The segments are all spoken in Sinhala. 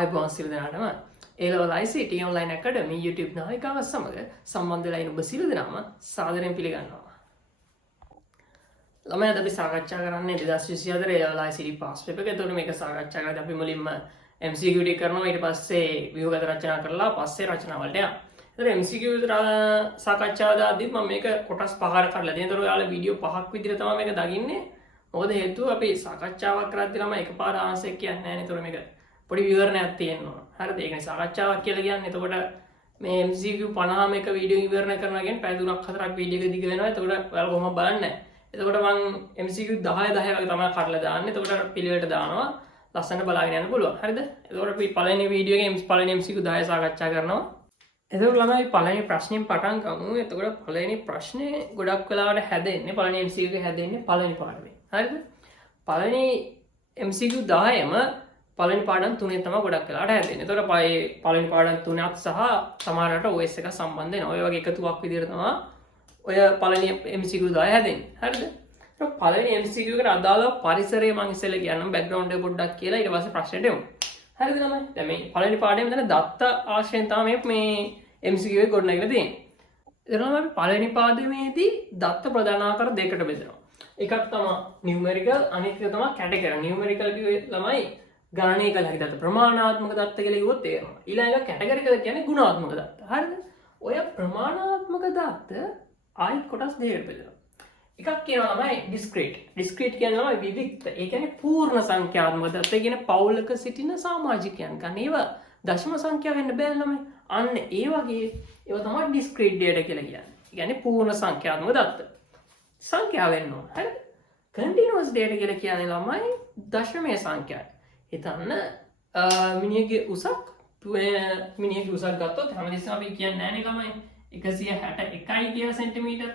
අයිබෝන් සිල් දෙනාටම ඒලවල් ICT ඔන්ලයින් ඇකඩමි YouTube නාලිකාව සමග සම්බන්ධ වෙලා ඉන්න ඔබ සියලු දෙනාම සාදරයෙන් පිළිගන්නවා. ළමයි අද අපි සාකච්ඡා කරන්නේ 2024 ඒලවල් ICT පාස් පේපර් එක. එතකොට මේක සාකච්ඡා කරද්දී අපි මුලින්ම MCQ ටික කරනවා, ඊට පස්සේ ව්‍යුහගත රචනා කරලා පස්සේ රචනා වලට යනවා. එතකොට MCQ සාකච්ඡාව දාද්දිත් මම මේක කොටස් පහකට කඩලා තියෙනවා. එතකොට ඔයාලා වීඩියෝ 5ක් විදිහට තමයි මේක දකින්නේ. මොකද හේතුව අපි සාකච්ඡාවක් කරද්දී ළමයි එකපාර ආන්සර් කියන්නේ නැහැ නේ. එතකොට මේක පොඩි විවරණයක් තියෙනවා. හරිද? ඒක නිසා සාකච්ඡාවක් කියලා කියන්නේ. එතකොට මේ MCQ 50ම එක වීඩියෝ විවරණ කරනවා කියන්නේ පැය 3ක් 4ක් වීඩියෝ එක දිග වෙනවා. එතකොට ඔයාලා කොහොමද බලන්නේ? එතකොට මම MCQ 10 10 වගේ තමයි කඩලා දාන්නේ. එතකොට පිළිවෙලට දානවා. ලස්සනට බලාගෙන යන්න පුළුවන්. හරිද? එතකොට අපි පළවෙනි වීඩියෝ එකේ පළවෙනි MCQ 10 සාකච්ඡා කරනවා. එතකොට ළමයි පළවෙනි ප්‍රශ්نين පටන් ගමු. එතකොට පළවෙනි ප්‍රශ්නේ ගොඩක් වෙලාවට හැදෙන්නේ පළවෙනි MCQ එක හැදෙන්නේ පළවෙනි පාඩමේ. හරිද? පළවෙනි MCQ 10ම පළවෙනි පාඩම් තුනේ තමයි ගොඩක් වෙලාවට හැදෙන්නේ. එතකොට පළවෙනි පාඩම් තුනක් සහ සමහරකට OS එක සම්බන්ධ වෙනවා. ඔය වගේ එකතුවක් විදිහට තමයි ඔය පළවෙනි MCQ 10 හැදෙන්නේ. හරිද? ඒක පළවෙනි MCQ එකට අදාළව පරිසරය මම ඉස්සෙල්ලා කියන්නම් බෑග්ග්‍රවුන්ඩ් එක පොඩ්ඩක් කියලා ඊට පස්සේ ප්‍රශ්නෙට යමු. හරිද ළමයි? දැන් මේ පළවෙනි පාඩමේ මෙතන දත්ත ආශ්‍රයෙන් තමයි මේ MCQ එක ගොඩනගලා තියෙන්නේ. එතන අපි පළවෙනි පාඩමේදී දත්ත ප්‍රධාන ආකාර දෙකකට බෙදනවා. එකක් තමයි නියුමරිකල්, අනිත් එක තමයි කැටගරි. නියුමරිකල් කිව්වේ ළමයි ගණනය කළ හැකි දත්ත, ප්‍රමාණාත්මක දත්ත කියලා කිව්වොත් තේරෙනවා. ඊළඟ එක කැටගරිකල් කියන්නේ ගුණාත්මක දත්ත. හරිද? ඔය ප්‍රමාණාත්මක දත්ත ආයි කොටස් දෙකකට බෙදනවා. එකක් කියනවා තමයි ඩිස්ක්‍රීට්. ඩිස්ක්‍රීට් කියන්නේ තමයි විවික්ත. ඒ කියන්නේ පූර්ණ සංඛ්‍යාත්මක දත්ත. ඒ කියන්නේ පවුලක සිටින සමාජිකයන් ගන්න. ඒවා දශම සංඛ්‍යාව වෙන්න බෑ ළමයි. අන්න ඒ වගේ ඒවා තමයි ඩිස්ක්‍රීට් ඩේටා කියලා කියන්නේ. ඒ කියන්නේ පූර්ණ සංඛ්‍යාත්මක දත්ත. සංඛ්‍යාව වෙන්න ඕන. හරිද? කන්ටිනියස් ඩේටා කියලා කියන්නේ ළමයි දශමයේ සංඛ්‍යාව. හිතන්න මිනිහගේ උසක් ගත්තොත් හැමදෙස්සම අපි කියන්නේ නෑනේ ළමයි 161 කියලා සෙන්ටිමීටර්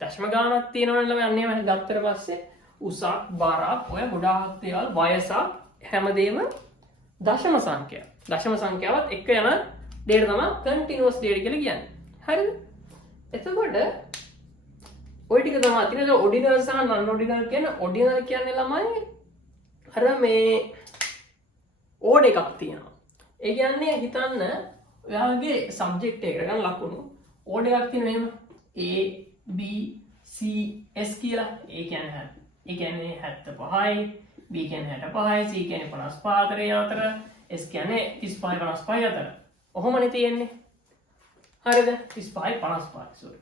දශම ගානක් තියෙනවනේ ළමයි. අන්න එහෙම ගත්තට පස්සේ උසක් බරක් ඔය ගොඩාක් දේවල් වයසක් හැමදේම දශම සංඛ්‍යාව. දශම සංඛ්‍යාවත් එක්ක යන ඩේටා තමයි කන්ටිනියස් ඩේටා කියලා කියන්නේ. හරිද? එතකොට ඔය ටික තමයි තියෙන ඔඩිනල් සහ නන් ඔඩිනල් කියන ඔඩිනල් කියන්නේ ළමයි අර මේ ඕඩ එකක් තියෙනවා. ඒ කියන්නේ හිතන්න ඔයාලගේ සබ්ජෙක්ට් එකකට ගන්න ලකුණු ඕඩ එකක් තියෙනවා එහෙම A B C S කියලා. ඒ කියන්නේ 75යි, B කියන්නේ 65යි, C කියන්නේ 55 අතරේ අතර, S කියන්නේ 35 55 අතර. ඔහොමනේ තියෙන්නේ. හරිද? 35 55 sorry.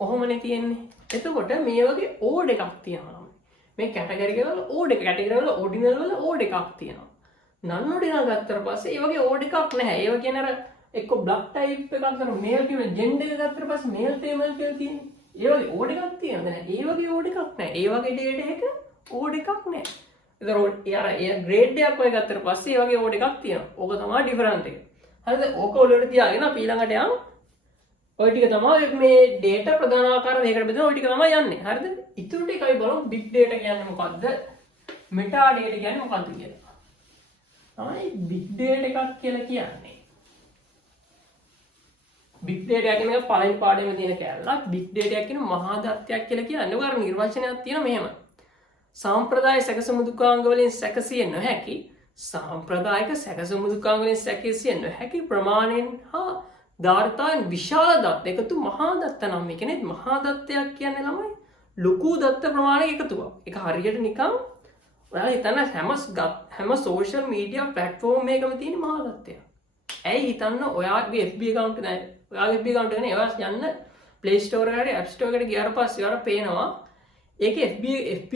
ඔහොමනේ තියෙන්නේ. එතකොට මේ වගේ ඕඩ එකක් තියෙනවා. මේ කැටගරි වල ඕඩ එක, කැටගරි වල ඔඩිනල් වල ඕඩ එකක් තියෙනවා. නන් ඔඩිනල් ගත්තට පස්සේ ඒ වගේ ඕඩ එකක් නැහැ. ඒව කියන්නේ අර එක්ක බ්ලඩ් ටයිප් එකක් කරන මේල් කියන ජෙන්ඩර් එක ගත්තට පස්සේ මේල් ෆීමේල් කියලා තියෙන්නේ. ඒ වගේ ඕඩ එකක් තියෙනවද නැහැ. ඒ වගේ ඕඩ එකක් නැහැ. ඒ වගේ ඩේටා එක ඕඩ එකක් නැහැ. ඒතර ඒ ග්‍රේඩ් එකක් ඔය ගත්තට පස්සේ ඒ වගේ ඕඩ එකක් තියෙනවා. ඕක තමයි ඩිෆරන්ට් එක. හරිද? ඕක ඔලුවට තියාගෙන අපි ඊළඟට යමු. ඔය ටික තමයි මේ ඩේටා ප්‍රධාන ආකාර දෙකකට බෙදෙන ඔය ටික තමයි යන්නේ. හරිද? ඊටු ටික අපි බලමු බිග් ඩේටා කියන්නේ මොකද්ද? මෙටා ඩේටා කියන්නේ මොකද්ද කියලා. තමයි බිග් ඩේටා එකක් කියලා කියන්නේ. බිග් ඩේටා කියන්නේ පළවෙනි පාඩමේ තියෙන කැලලක්. බිග් ඩේටා කියන මහා දත්තයක් කියලා කියන්නේ. ඔක අර නිර්වචනයක් තියෙන මෙහෙම. සාම්ප්‍රදායික සැකසමුදුකාංග වලින් සැකසිය නොහැකි සාම්ප්‍රදායික සැකසමුදුකාංග වලින් සැකසිය නොහැකි ප්‍රමාණයෙන් හා ධාරිතාවෙන් විශාල දත්ත එකතු මහා දත්ත නම් මේ කියන්නේ මහා දත්තයක් කියන්නේ ළමයි ලොකු දත්ත ප්‍රමාණයක එකතුවක්. ඒක හරියට නිකන් ඔයාලා හිතන්න හැම සෝෂල් මීඩියා ප්ලැට්ෆෝම් එකකම තියෙන මහා දත්තයක්. ඇයි හිතන්න ඔයාගේ FB account එක නැහැ. ඔයාගේ FB account එක නේ ඔයා යන්න Play Store එකට App Store එකට ගියාට පස්සේ ඔයාලා පේනවා ඒකේ FB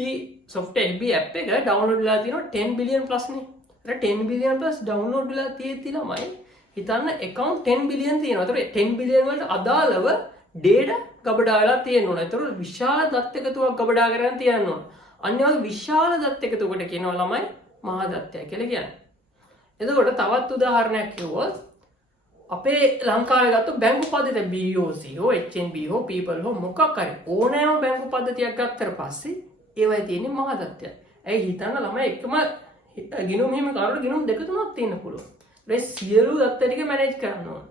software FB app එක download වෙලා තියෙනවා 10 billion plus නේ. ඒතර 10 billion plus download වෙලා තියෙද්දි ළමයි හිතන්න account 10 billion තියෙනවා. ඒතර 10 billion වලට අදාළව data ගබඩා වෙලා තියෙනවා. ඒතර විශාල දත්ත එකතුවක් ගබඩා කරගෙන තියන්න ඕන. අන්න ඒ වගේ විශාල දත්ත එකතුවකට කියනවා ළමයි මහා දත්තය කියලා කියන්නේ. එතකොට තවත් උදාහරණයක් කිව්වොත් අපේ ලංකාවේ ගත්ත බැංකු පද්ධතිය BOC හෝ HNB හෝ people හෝ මොකක් හරි ඕනෑම බැංකු පද්ධතියක් ගත්තට පස්සේ ඒවයි තියෙන්නේ මහා දත්තය. ඇයි හිතන්න ළමයි එකම ගිණුම් හිමි කාරණා ගිණුම් දෙක තුනක් තියෙන්න පුළුවන්. ඒ සියලු දත්ත ටික මැනේජ් කරන්න ඕන.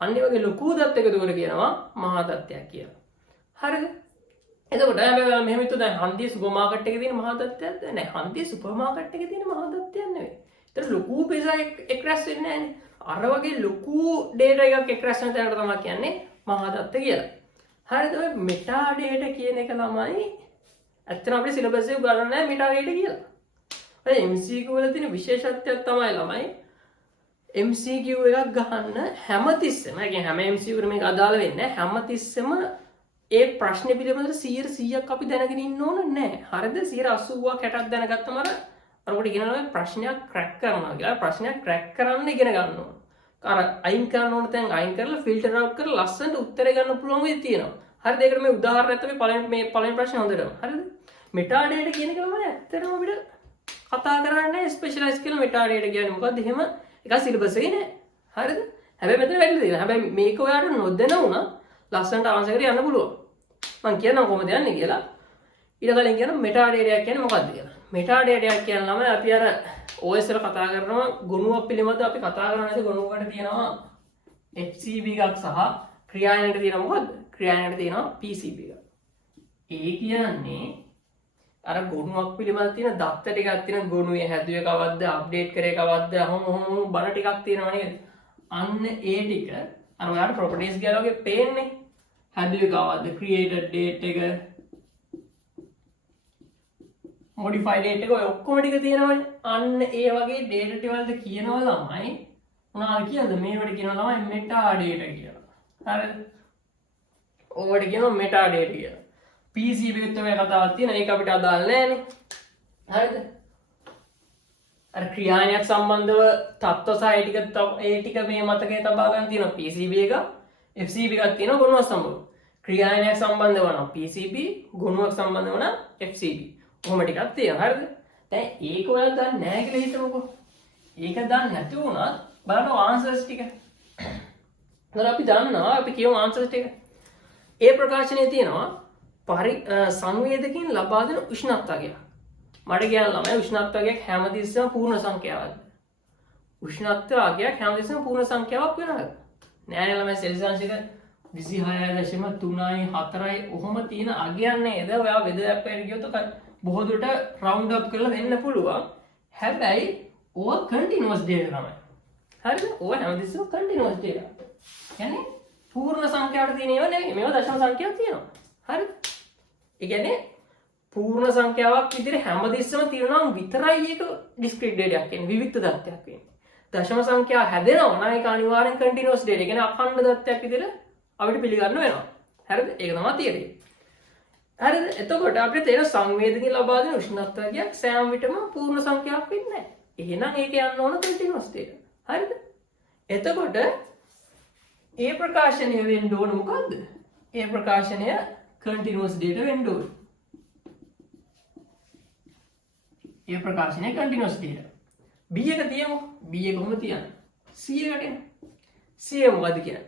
අන්න ඒ වගේ ලොකු දත්ත එකතුවකට කියනවා මහා දත්තයක් කියලා. හරිද? එතකොට හැබැයි මෙහෙම හිතුවා දැන් හන්දියේ සුපර් මාකට් එකේ තියෙන මහා දත්තයක්ද? නෑ හන්දියේ සුපර් මාකට් එකේ තියෙන මහා දත්තයක් නෙවෙයි. ඒතර ලොකු පීසා එක රැස් වෙන්නේ නැහැනේ. අර වගේ ලොකු ඩේටා එකක් එක රැස් වෙන තැනට තමයි කියන්නේ මහා දත්ත කියලා. හරිද? ඔය මෙටා ඩේටා කියන එක ළමයි ඇත්තටම අපේ සිලබස් එකේ උගන්වන්නේ නැහැ මෙටා ඩේටා කියලා. ඔය MCQ වල තියෙන විශේෂත්වයක් තමයි ළමයි MCQ එකක් ගහන්න හැමතිස්සෙම, ඒ කියන්නේ හැම MCQ එකකම මේක අදාළ වෙන්නේ නැහැ. හැමතිස්සෙම ඒ ප්‍රශ්නේ පිළිබඳව 100%ක් අපි දැනගෙන ඉන්න ඕන නැහැ. හරිද? 80%ක් 60ක් දැනගත්තම අර කොට කියනවා ප්‍රශ්නයක් ක්‍රැක් කරනවා කියලා. ප්‍රශ්නයක් ක්‍රැක් කරන්න ඉගෙන ගන්න ඕන. අර අයින් කරන්න ඕන තැන් අයින් කරලා ෆිල්ටර් අවුට් කරලා ලස්සනට උත්තරේ ගන්න පුළුවන් වෙයි තියෙනවා. හරිද? ඒකට මේ උදාහරණයක් තමයි පළවෙනි ප්‍රශ්නේ හොඳටම. හරිද? මෙටා ඩේටා කියන එක තමයි ඇත්තටම අපිට කතා කරන්නේ ස්පෙෂලායිස් කියලා මෙටා ඩේටා කියන්නේ මොකද්ද? එහෙම එක සිලබස් එකේ නෑ. හරිද? හැබැයි මෙතන වැටලා තියෙනවා. හැබැයි මේක ඔයාලට නොදැන වුණා ලස්සනට ආන්සර් කරේ යන්න පුළුවන්. මම කියන්නම් කොහොමද යන්නේ කියලා. ඊට කලින් කියන්න මෙටා ඩේටා කියන්නේ මොකද්ද කියලා. මෙටා ඩේටා කියන ළමයි අපි අර OS වල කතා කරනවා ගොනුවක් පිළිබඳව අපි කතා කරන නැති ගොනුවකට තියෙනවා FCB එකක් සහ ක්‍රියායනකට තියෙනවා මොකද්ද? ක්‍රියායනකට තියෙනවා PCB එකක්. ඒ කියන්නේ අර ගොනුවක් පිළිබඳව තියෙන දත්ත ටිකක් තියෙන ගොනුවේ හැදුවේ කවද්ද අප්ඩේට් කරේ කවද්ද අහම බණ ටිකක් තියෙනවා නේද? අන්න ඒ ටික අර ඔයාලට ප්‍රොපර්ටිස් කියලා වගේ පේන්නේ. හැදුවේ කවද්ද created date එක modified date එක ඔය ඔක්කොම ටික තියෙනවනේ. අන්න ඒ වගේ data ටික වලට කියනවා ළමයි මොනවද කියලාද? මේවට කියනවා ළමයි meta data කියලා. හරිද? ඕවට කියනවා meta data කියලා. PCB එකත් ඔය කතාවක් තියෙනවා. ඒක අපිට අදාළ නෑනේ. හරිද? අර ක්‍රියාණයක් සම්බන්ධව තත්ත්ව සහ ඒ ටික මේ මතකයේ තබා ගන්න තියෙනවා PCB එක. FCB එකක් තියෙනවා ගුණයක් සම්බන්ධව. ක්‍රියාණයක් සම්බන්ධව නම් PCB, ගුණයක් සම්බන්ධව නම් FCB. කොහොම ටිකක් තියෙනවා. හරිද? දැන් ඒක ඔයාලා දන්නේ නැහැ කියලා හිතමුකෝ. ඒක දන්නේ නැති වුණත් බලන්න ආන්සර්ස් ටික. හරි අපි දන්නවා අපි කියමු ආන්සර්ස් ටික. ඒ ප්‍රකාශනයේ තියෙනවා සංවේදකින් ලබා දෙන උෂ්ණත්වය. මට කියන්න ළමයි උෂ්ණත්වයක් හැමතිස්සෙම පූර්ණ සංඛ්‍යාවක්ද? උෂ්ණත්වයක් හැමතිස්සෙම පූර්ණ සංඛ්‍යාවක් වෙනවද? නෑ නේ ළමයි සෙල්සියස් එක 26.3යි 4යි ඔහොම තියෙන අගයන් නේද? ඔයා වෙදර් ඇප් එකට ගියොත් බොහෝ දුරට රවුන්ඩ් අප් කරලා දෙන්න පුළුවන්. හැබැයි ඕවා කන්ටිනියස් ඩේටා තමයි. හරිද? ඕවා හැමතිස්සෙම කන්ටිනියස් ඩේටා. කියන්නේ පූර්ණ සංඛ්‍යාවට තියෙන ඒවා නෙවෙයි. මේවා දශම සංඛ්‍යාවක් තියෙනවා. හරිද? ඒ කියන්නේ පූර්ණ සංඛ්‍යාවක් විදිහට හැමතිස්සෙම තියෙනවා විතරයි ඒක ඩිස්ක්‍රීට් ඩේටා එකක් කියන්නේ විවිධ දත්තයක් වෙන්නේ. දශම සංඛ්‍යාව හැදෙනවා නම් ඒක අනිවාර්යෙන් කන්ටිනියස් ඩේටා. ඒ කියන්නේ අඛණ්ඩ දත්තයක් විදිහට අපිට පිළිගන්න වෙනවා. හරිද? ඒක තමයි තියෙන්නේ. හරිද? එතකොට අපිට තේරෙන සංවේදනීය ලබා දෙන උෂ්ණත්වයක් සෑම විටම පූර්ණ සංඛ්‍යාවක් වෙන්නේ නැහැ. එහෙනම් ඒක යන්න ඕන කන්ටිනියස් ඩේටා. හරිද? එතකොට ඒ ප්‍රකාශනය වෙන්න ඕන මොකද්ද? ඒ ප්‍රකාශනය continuous data වෙන්න ඕන. ඒ ප්‍රකාශනය continuous data. B එක තියමු. B එක කොහොමද තියන්නේ? C එකට එන්න. C මොකද්ද කියන්නේ?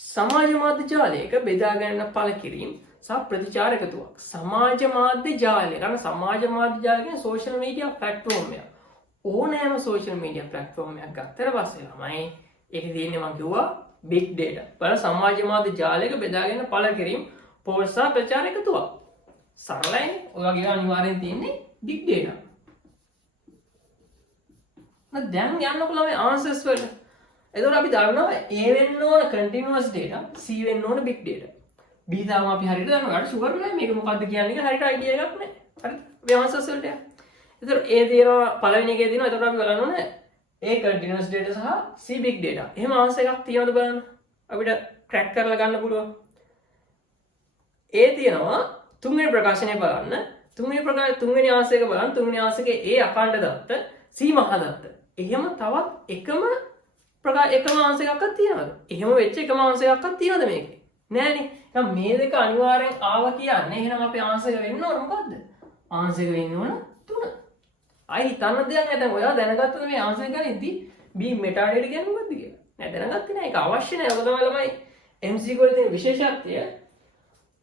සමාජ මාධ්‍ය ජාලයක බෙදා ගන්න පළ කිරීම සහ ප්‍රතිචාර එකතුවක්. සමාජ මාධ්‍ය ජාලය. കാരണം සමාජ මාධ්‍ය ජාලය කියන්නේ social media platform එක. ඕනෑම social media platform එකක් ගත්තට පස්සේ ළමයි ඒකේ තියෙන්නේ මම කිව්වා big data. බලන්න සමාජ මාධ්‍ය ජාලයක බෙදාගෙන පළ කිරීම පෝස්ට් සහ ප්‍රචාර එකතුවක්. සරලයි. ඔය වගේ අනිවාර්යෙන් තියෙන්නේ big data. දැන් යන්නකො ළමයි ආන්සර්ස් වලට. එතකොට අපි දන්නවා A වෙන්න ඕන continuous data, C වෙන්න ඕන big data. B තාම අපි හරියට දන්නවා. අර ෂුවර් නෑ මේක මොකද්ද කියන්නේ කියලා හරියට අයිඩියා එකක් නෑ. හරිද? මේ ආන්සර්ස් වලට යන්න. එතකොට A තියෙනවා පළවෙනි එකේ තියෙනවා. එතකොට අපි බලන්න ඕනේ A continuous data සහ C big data. එහෙම ආන්සර් එකක් තියෙනවද බලන්න. අපිට ක්‍රැක් කරලා ගන්න පුළුවන්. A තියෙනවා තුන්වෙනි ප්‍රකාශනය බලන්න. තුන්වෙනි ආන්සර් එක බලන්න. තුන්වෙනි ආන්සර් එකේ A අඛණ්ඩ දත්ත, C මහා දත්ත. එහෙම තවත් එකම ආන්සර් එකක්වත් තියනවද? එහෙම වෙච්ච එකම ආන්සර් එකක්වත් තියනවද මේකේ? නෑනේ. එහෙනම් මේ දෙක අනිවාර්යෙන් ආවා කියන්නේ එහෙනම් අපේ ආන්සර් එක වෙන්න ඕන මොකද්ද? ආන්සර් එක වෙන්න ඕන 3. අයි හිතන්න දෙයක් නෑ. දැන් ඔයාලා දැනගත්තද මේ ආන්සර් ගන්නේදී B මෙටා ඩේටා කියන්නේ මොකද්ද කියලා? නෑ දැනගත්තේ නෑ. ඒක අවශ්‍ය නෑ. ඔක තමයි ළමයි MCQ වල තියෙන විශේෂත්වය.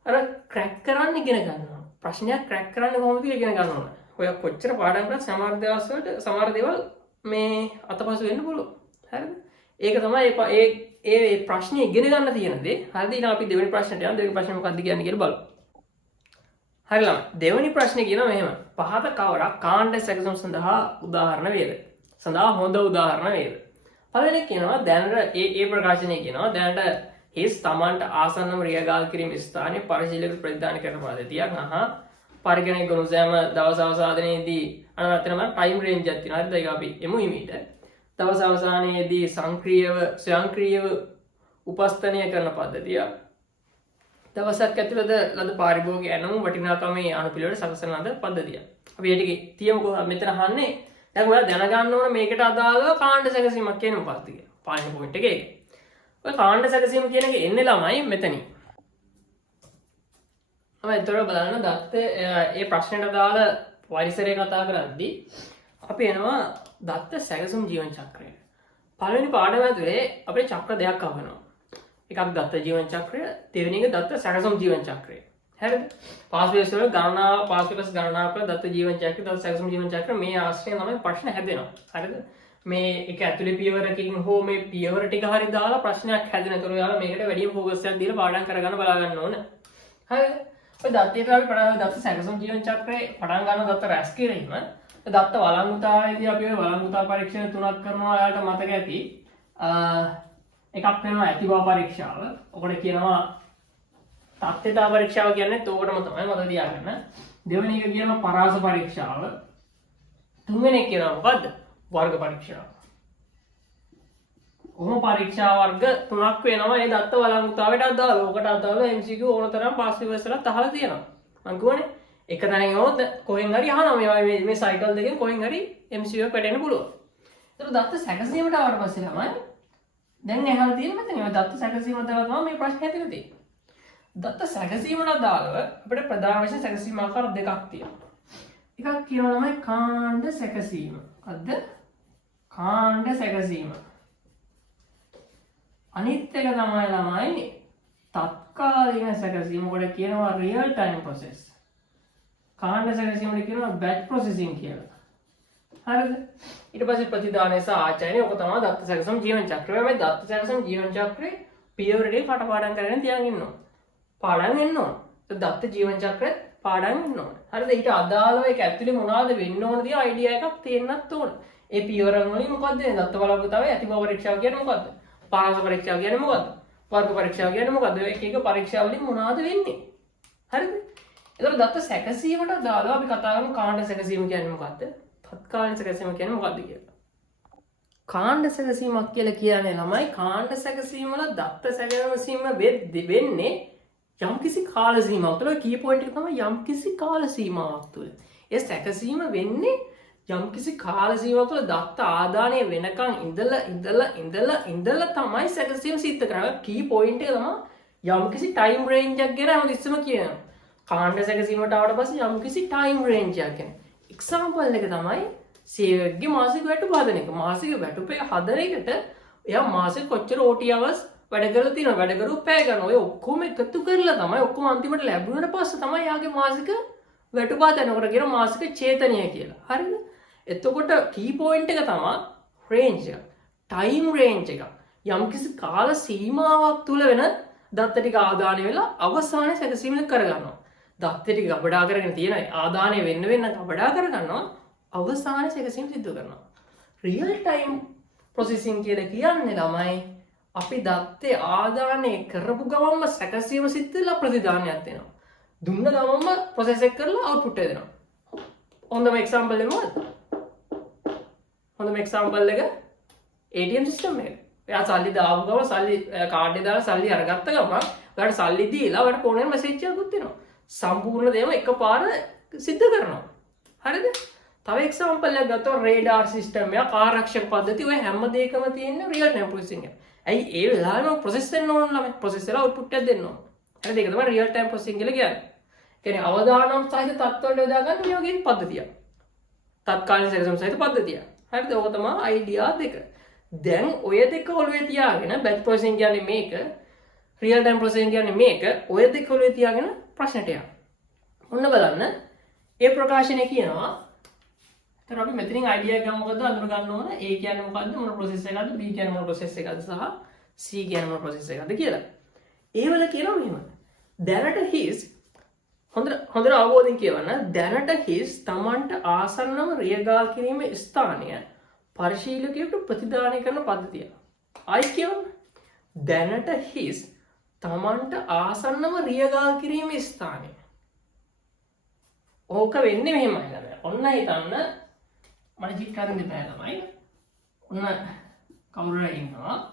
අර ක්‍රැක් කරන්න ඉගෙන ගන්නවා. ප්‍රශ්නයක් ක්‍රැක් කරන්න කොහොමද කියලා ඉගෙන ගන්න ඕන. ඔය කොච්චර පාඩම් කරත් සමහර දවස් වලට සමහර දේවල් මේ අතපසු වෙන්න පුළුවන්. හරිද? ඒක තමයි ඒ ප්‍රශ්නේ ඉගෙන ගන්න තියෙන දේ. හරිද? ඊළඟ අපි දෙවෙනි ප්‍රශ්නට යමු. දෙවෙනි ප්‍රශ්නේ මොකක්ද කියන්නේ කියලා බලමු. හරි ළමයි. දෙවෙනි ප්‍රශ්නේ කියනවා මෙහෙම. පහත කවරක් කාණ්ඩ සැකසුම් සඳහා උදාහරණ වේද? සඳහා හොඳ උදාහරණ වේද. පළවෙනි කියනවා දැනට ඒ ප්‍රකාශනය කියනවා දැනට හිස් තමන්ට ආසන්නම රියගාල් කිරීම ස්ථානයේ පරිශීලක ප්‍රතිදාන කරන පද්ධතියක් පරිගණක ගුණ සෑම දවස් අවසානයේදී අනවරතනම ටයිම් රේන්ජ් එකක් තියෙනවා. හරිද? ඒක අපි එමු හිමීට. දවස් අවසානයේදී ස්වයංක්‍රීයව උපස්ථනය කරන පද්ධතිය. දවසක් ඇතුළත ලද පාරිභෝගික ඇණවුම් වටිනාකමේ අනුපිළිවෙල සකසන ලද පද්ධතිය. අපි ඒ ටික තියමුකෝ. මෙතන අහන්නේ දැන් ඔයාලා දැනගන්න ඕන මේකට අදාළව කාණ්ඩ සැකසීමක් කියන්නේ මොකක්ද කියලා. පාඩම පොයින්ට් එකේ ඒක. ඔය කාණ්ඩ සැකසීම කියන එක එන්නේ ළමයි මෙතනින්. අපි ඒතර බලන්න දත්ත ඒ ප්‍රශ්නෙට අදාළ පරිසරය කතා කරද්දී අපි එනවා දත්ත සැකසුම් ජීවන චක්‍රය. පළවෙනි පාඩම ඇතුලේ අපේ චක්‍ර දෙකක් අහනවා. එකක් දත්ත ජීවන චක්‍රය, දෙවෙනි එක දත්ත සැකසුම් ජීවන චක්‍රය. හරිද? පාස්වේස් වල ගණනාව පාස්වේස් ගණනාව කරලා දත්ත ජීවන චක්‍රය, දත්ත සැකසුම් ජීවන චක්‍රය මේ ආශ්‍රයෙන් තමයි ප්‍රශ්න හැදෙනවා. හරිද? මේ එක ඇතුලේ පියවරකින් හෝ මේ පියවර ටික හරි දාලා ප්‍රශ්නයක් හැදෙනතර ඔයාලා මේකට වැඩි ෆෝකස් එකක් දීලා පාඩම් කරගන්න බලා ගන්න ඕන. හරිද? ඔය දත්තේට අපි දත්ත සැකසුම් ජීවන චක්‍රේ පටන් ගන්න දත්ත රැස් කිරීම දත්ත වළංගුතාවේදී අපි ඔය වළංගුතා පරීක්ෂණ තුනක් කරනවා. ඔයාලට මතක ඇති. එකක් වෙනවා ඇති බව පරීක්ෂාව. ඔකට කියනවා තත්ත්වතා පරීක්ෂාව කියන්නේ ඕකටම තමයි මතක තියාගන්න. දෙවෙනි එක කියනවා පරාස පරීක්ෂාව. තුන්වෙනි එක කියනවා මොකද්ද? වර්ග පරීක්ෂාව. ඔහොම පරීක්ෂා වර්ග තුනක් වෙනවා. ඒ දත්ත වළංගුතාවයට අදාළ. ඔකට අදාළ MCQ ඕන තරම් පාස් පේපර්ස් වලත් අහලා තියෙනවා. මම කියවනේ එක තැනින් ඕත් කොහෙන් හරි අහනවා මේ සයිකල් දෙකෙන් කොහෙන් හරි MCQ එක වැටෙන්න පුළුවන්. ඒතර දත්ත සැකසීමට ආවට පස්සේ ළමයි දැන් අහලා තියෙන මෙතන ඔය දත්ත සැකසීම තමයි මේ ප්‍රශ්නේ හැදෙලා තියෙන්නේ. දත්ත සැකසීමට අදාළව අපිට ප්‍රධාන වශයෙන් සැකසීම ආකාර දෙකක් තියෙනවා. එකක් කියනවා තමයි කාණ්ඩ සැකසීම. මොකද්ද? කාණ්ඩ සැකසීම. අනිත් එක තමයි ළමයි තත්කාලීන සැකසීම. කොට කියනවා රියල් ටයිම් ප්‍රොසෙස්. කාණ්ඩ සැකසීමට කියනවා බැච් ප්‍රොසෙසින් කියලා. හරිද? ඊට පස්සේ ප්‍රතිදානය සහ ආචරණය ඔක තමයි දත්ත සැකසීම ජීවන චක්‍රය. මේ දත්ත සැකසීම ජීවන චක්‍රේ පියවර ටික කටපාඩම් කරගෙන තියන් ඉන්න ඕන. පාඩම් වෙන්න ඕන. දත්ත ජීවන චක්‍රය පාඩම් වෙන්න ඕන. හරිද? ඊට අදාළව ඒක ඇක්චුලි මොනවද වෙන්න ඕන දිහා අයිඩියා එකක් තියෙන්නත් ඕන. ඒ පියවරන් වලින් මොකද්ද මේ දත්ත වළංගුතාවේ ඇති බව පරීක්ෂාව කියන්නේ මොකද්ද? පාරස පරීක්ෂාව කියන්නේ මොකද්ද? වර්ග පරීක්ෂාව කියන්නේ මොකද්ද? එක එක පරීක්ෂා වලින් මොනවද වෙන්නේ? හරිද? ඒතර දත්ත සැකසීමට අදාළව අපි කතා කරමු කාණ්ඩ සැකසීම කියන්නේ මොකද්ද? තත්කාලීන සැකසීම කියන්නේ මොකද්ද කියලා. කාණ්ඩ සැකසීමක් කියලා කියන්නේ ළමයි කාණ්ඩ සැකසීම වල දත්ත සැකසීම වෙන්නේ යම්කිසි කාල සීමාවක් තුළ. කී පොයින්ට් එක තමයි යම්කිසි කාල සීමාවක් තුළ. ඒ සැකසීම වෙන්නේ යම්කිසි කාල සීමාවක් තුළ දත්ත ආදානය වෙනකන් ඉඳලා තමයි සැකසීම සිද්ධ කරන්නේ. කී පොයින්ට් එක තමයි යම්කිසි ටයිම් රේන්ජ් එකක් ගැන හැමතිස්සෙම කියනවා. කාණ්ඩ සැකසීමට ආවට පස්සේ යම්කිසි ටයිම් රේන්ජ් එකක් ගැන. එක්සාම්පල් එක තමයි සේවකගේ මාසික වැටුප හදන එක. මාසික වැටුප එක හදන එකට එයා මාසෙ කොච්චර OT hours වැඩ කරලා තියෙනවද? වැඩ කරුව පැය ගන්න. ඔය ඔක්කොම එකතු කරලා තමයි ඔක්කොම අන්තිමට ලැබුණාට පස්සේ තමයි යාගේ මාසික වැටුප හදනකොට කියන මාසික චේතනය කියලා. හරිද? එතකොට කී පොයින්ට් එක තමයි රේන්ජ් එක. ටයිම් රේන්ජ් එක. යම්කිසි කාල සීමාවක් තුල වෙන දත්ත ටික ආදානය වෙලා අවසානයේ සැකසීම කරගන්නවා. දත්ත ටික ගබඩා කරගෙන තියෙන ආදානය වෙන්න ගබඩා කරගන්නවා. අවසානයේ සැකසීම සිදු කරනවා. රියල් ටයිම් ප්‍රොසෙසින් කියලා කියන්නේ ළමයි අපි දත්තේ ආදානය කරපු ගමන්ම සැකසීම සිද්ධ වෙලා ප්‍රතිදානයක් දෙනවා. දුන්න ගමන්ම ප්‍රොසෙස් එක කරලා අවුට්පුට් එක දෙනවා. හොඳම එක්සැම්පල් එක මොකක්ද? හොඳම එක්සැම්පල් එක ATM සිස්ටම් එක. එයා සල්ලි දාපු ගමන් සල්ලි කාඩ් එක දාලා සල්ලි අරගත්ත ගමන් ඔයාලට සල්ලි දීලා ඔයාලට ෆෝන් එකේ මැසේජ් එකක් දෙනවා. සම්පූර්ණ දේම එකපාර සිද්ධ කරනවා. හරිද? තව එක්සැම්පල් එකක් ගත්තොත් රේඩාර් සිස්ටම් එක ආරක්ෂක පද්ධති ඔය හැම දෙයකම තියෙන රියල් ටයිම් ප්‍රොසෙසින් එක. ඇයි ඒ වෙලාවෙම ප්‍රොසෙස් වෙන්න ඕන ළමයි. ප්‍රොසෙස් වෙලා අවුට්පුට් එකක් දෙන්න ඕන. හරිද? ඒක තමයි රියල් ටයිම් ප්‍රොසෙසින් කියලා කියන්නේ. කියන්නේ අවදානම් සහිත තත්ත්වවලට යොදා ගන්න මේ වගේ පද්ධතියක්. තත්කාලීන සැකසීම සහිත පද්ධතියක්. හරිද? ඕක තමයි අයිඩියා දෙක. දැන් ඔය දෙක ඔළුවේ තියාගෙන බැච් ප්‍රොසෙසින් කියන්නේ මේක, රියල් ටයිම් ප්‍රොසෙසින් කියන්නේ මේක. ඔය දෙක ඔළුවේ තියාගෙන ප්‍රශ්නට යන්න. ඔන්න බලන්න. ඒ ප්‍රකාශනය කියනවා तर අපි මෙතනින් අයිඩියා එක මොකද්ද අඳුර ගන්න ඕන. A කියන්නේ මොකද්ද? මොන ප්‍රොසෙස් එකක්ද? B කියන්නේ මොන ප්‍රොසෙස් එකක්ද? සහ C කියන්නේ මොන ප්‍රොසෙස් එකක්ද කියලා. ඒ වල කියනවා මෙහෙම. දැනට හිස් හොඳට අවබෝධයෙන් කියවන්න. දැනට හිස් Tamanට ආසන්නම රියගාල් කිරීමේ ස්ථානය පරිශීලකයෙකුට ප්‍රතිදානය කරන පද්ධතිය. ආයි කියවන්න. දැනට හිස් තමන්ට ආසන්නම රියගාල් කිරීමේ ස්ථානය. ඕක වෙන්නේ මෙහෙමයි ළමයා. ඔන්න හිතන්න මට චිත් කරන්න දෙපෑ ළමයි. ඔන්න කවුරු හරි ඉන්නවා.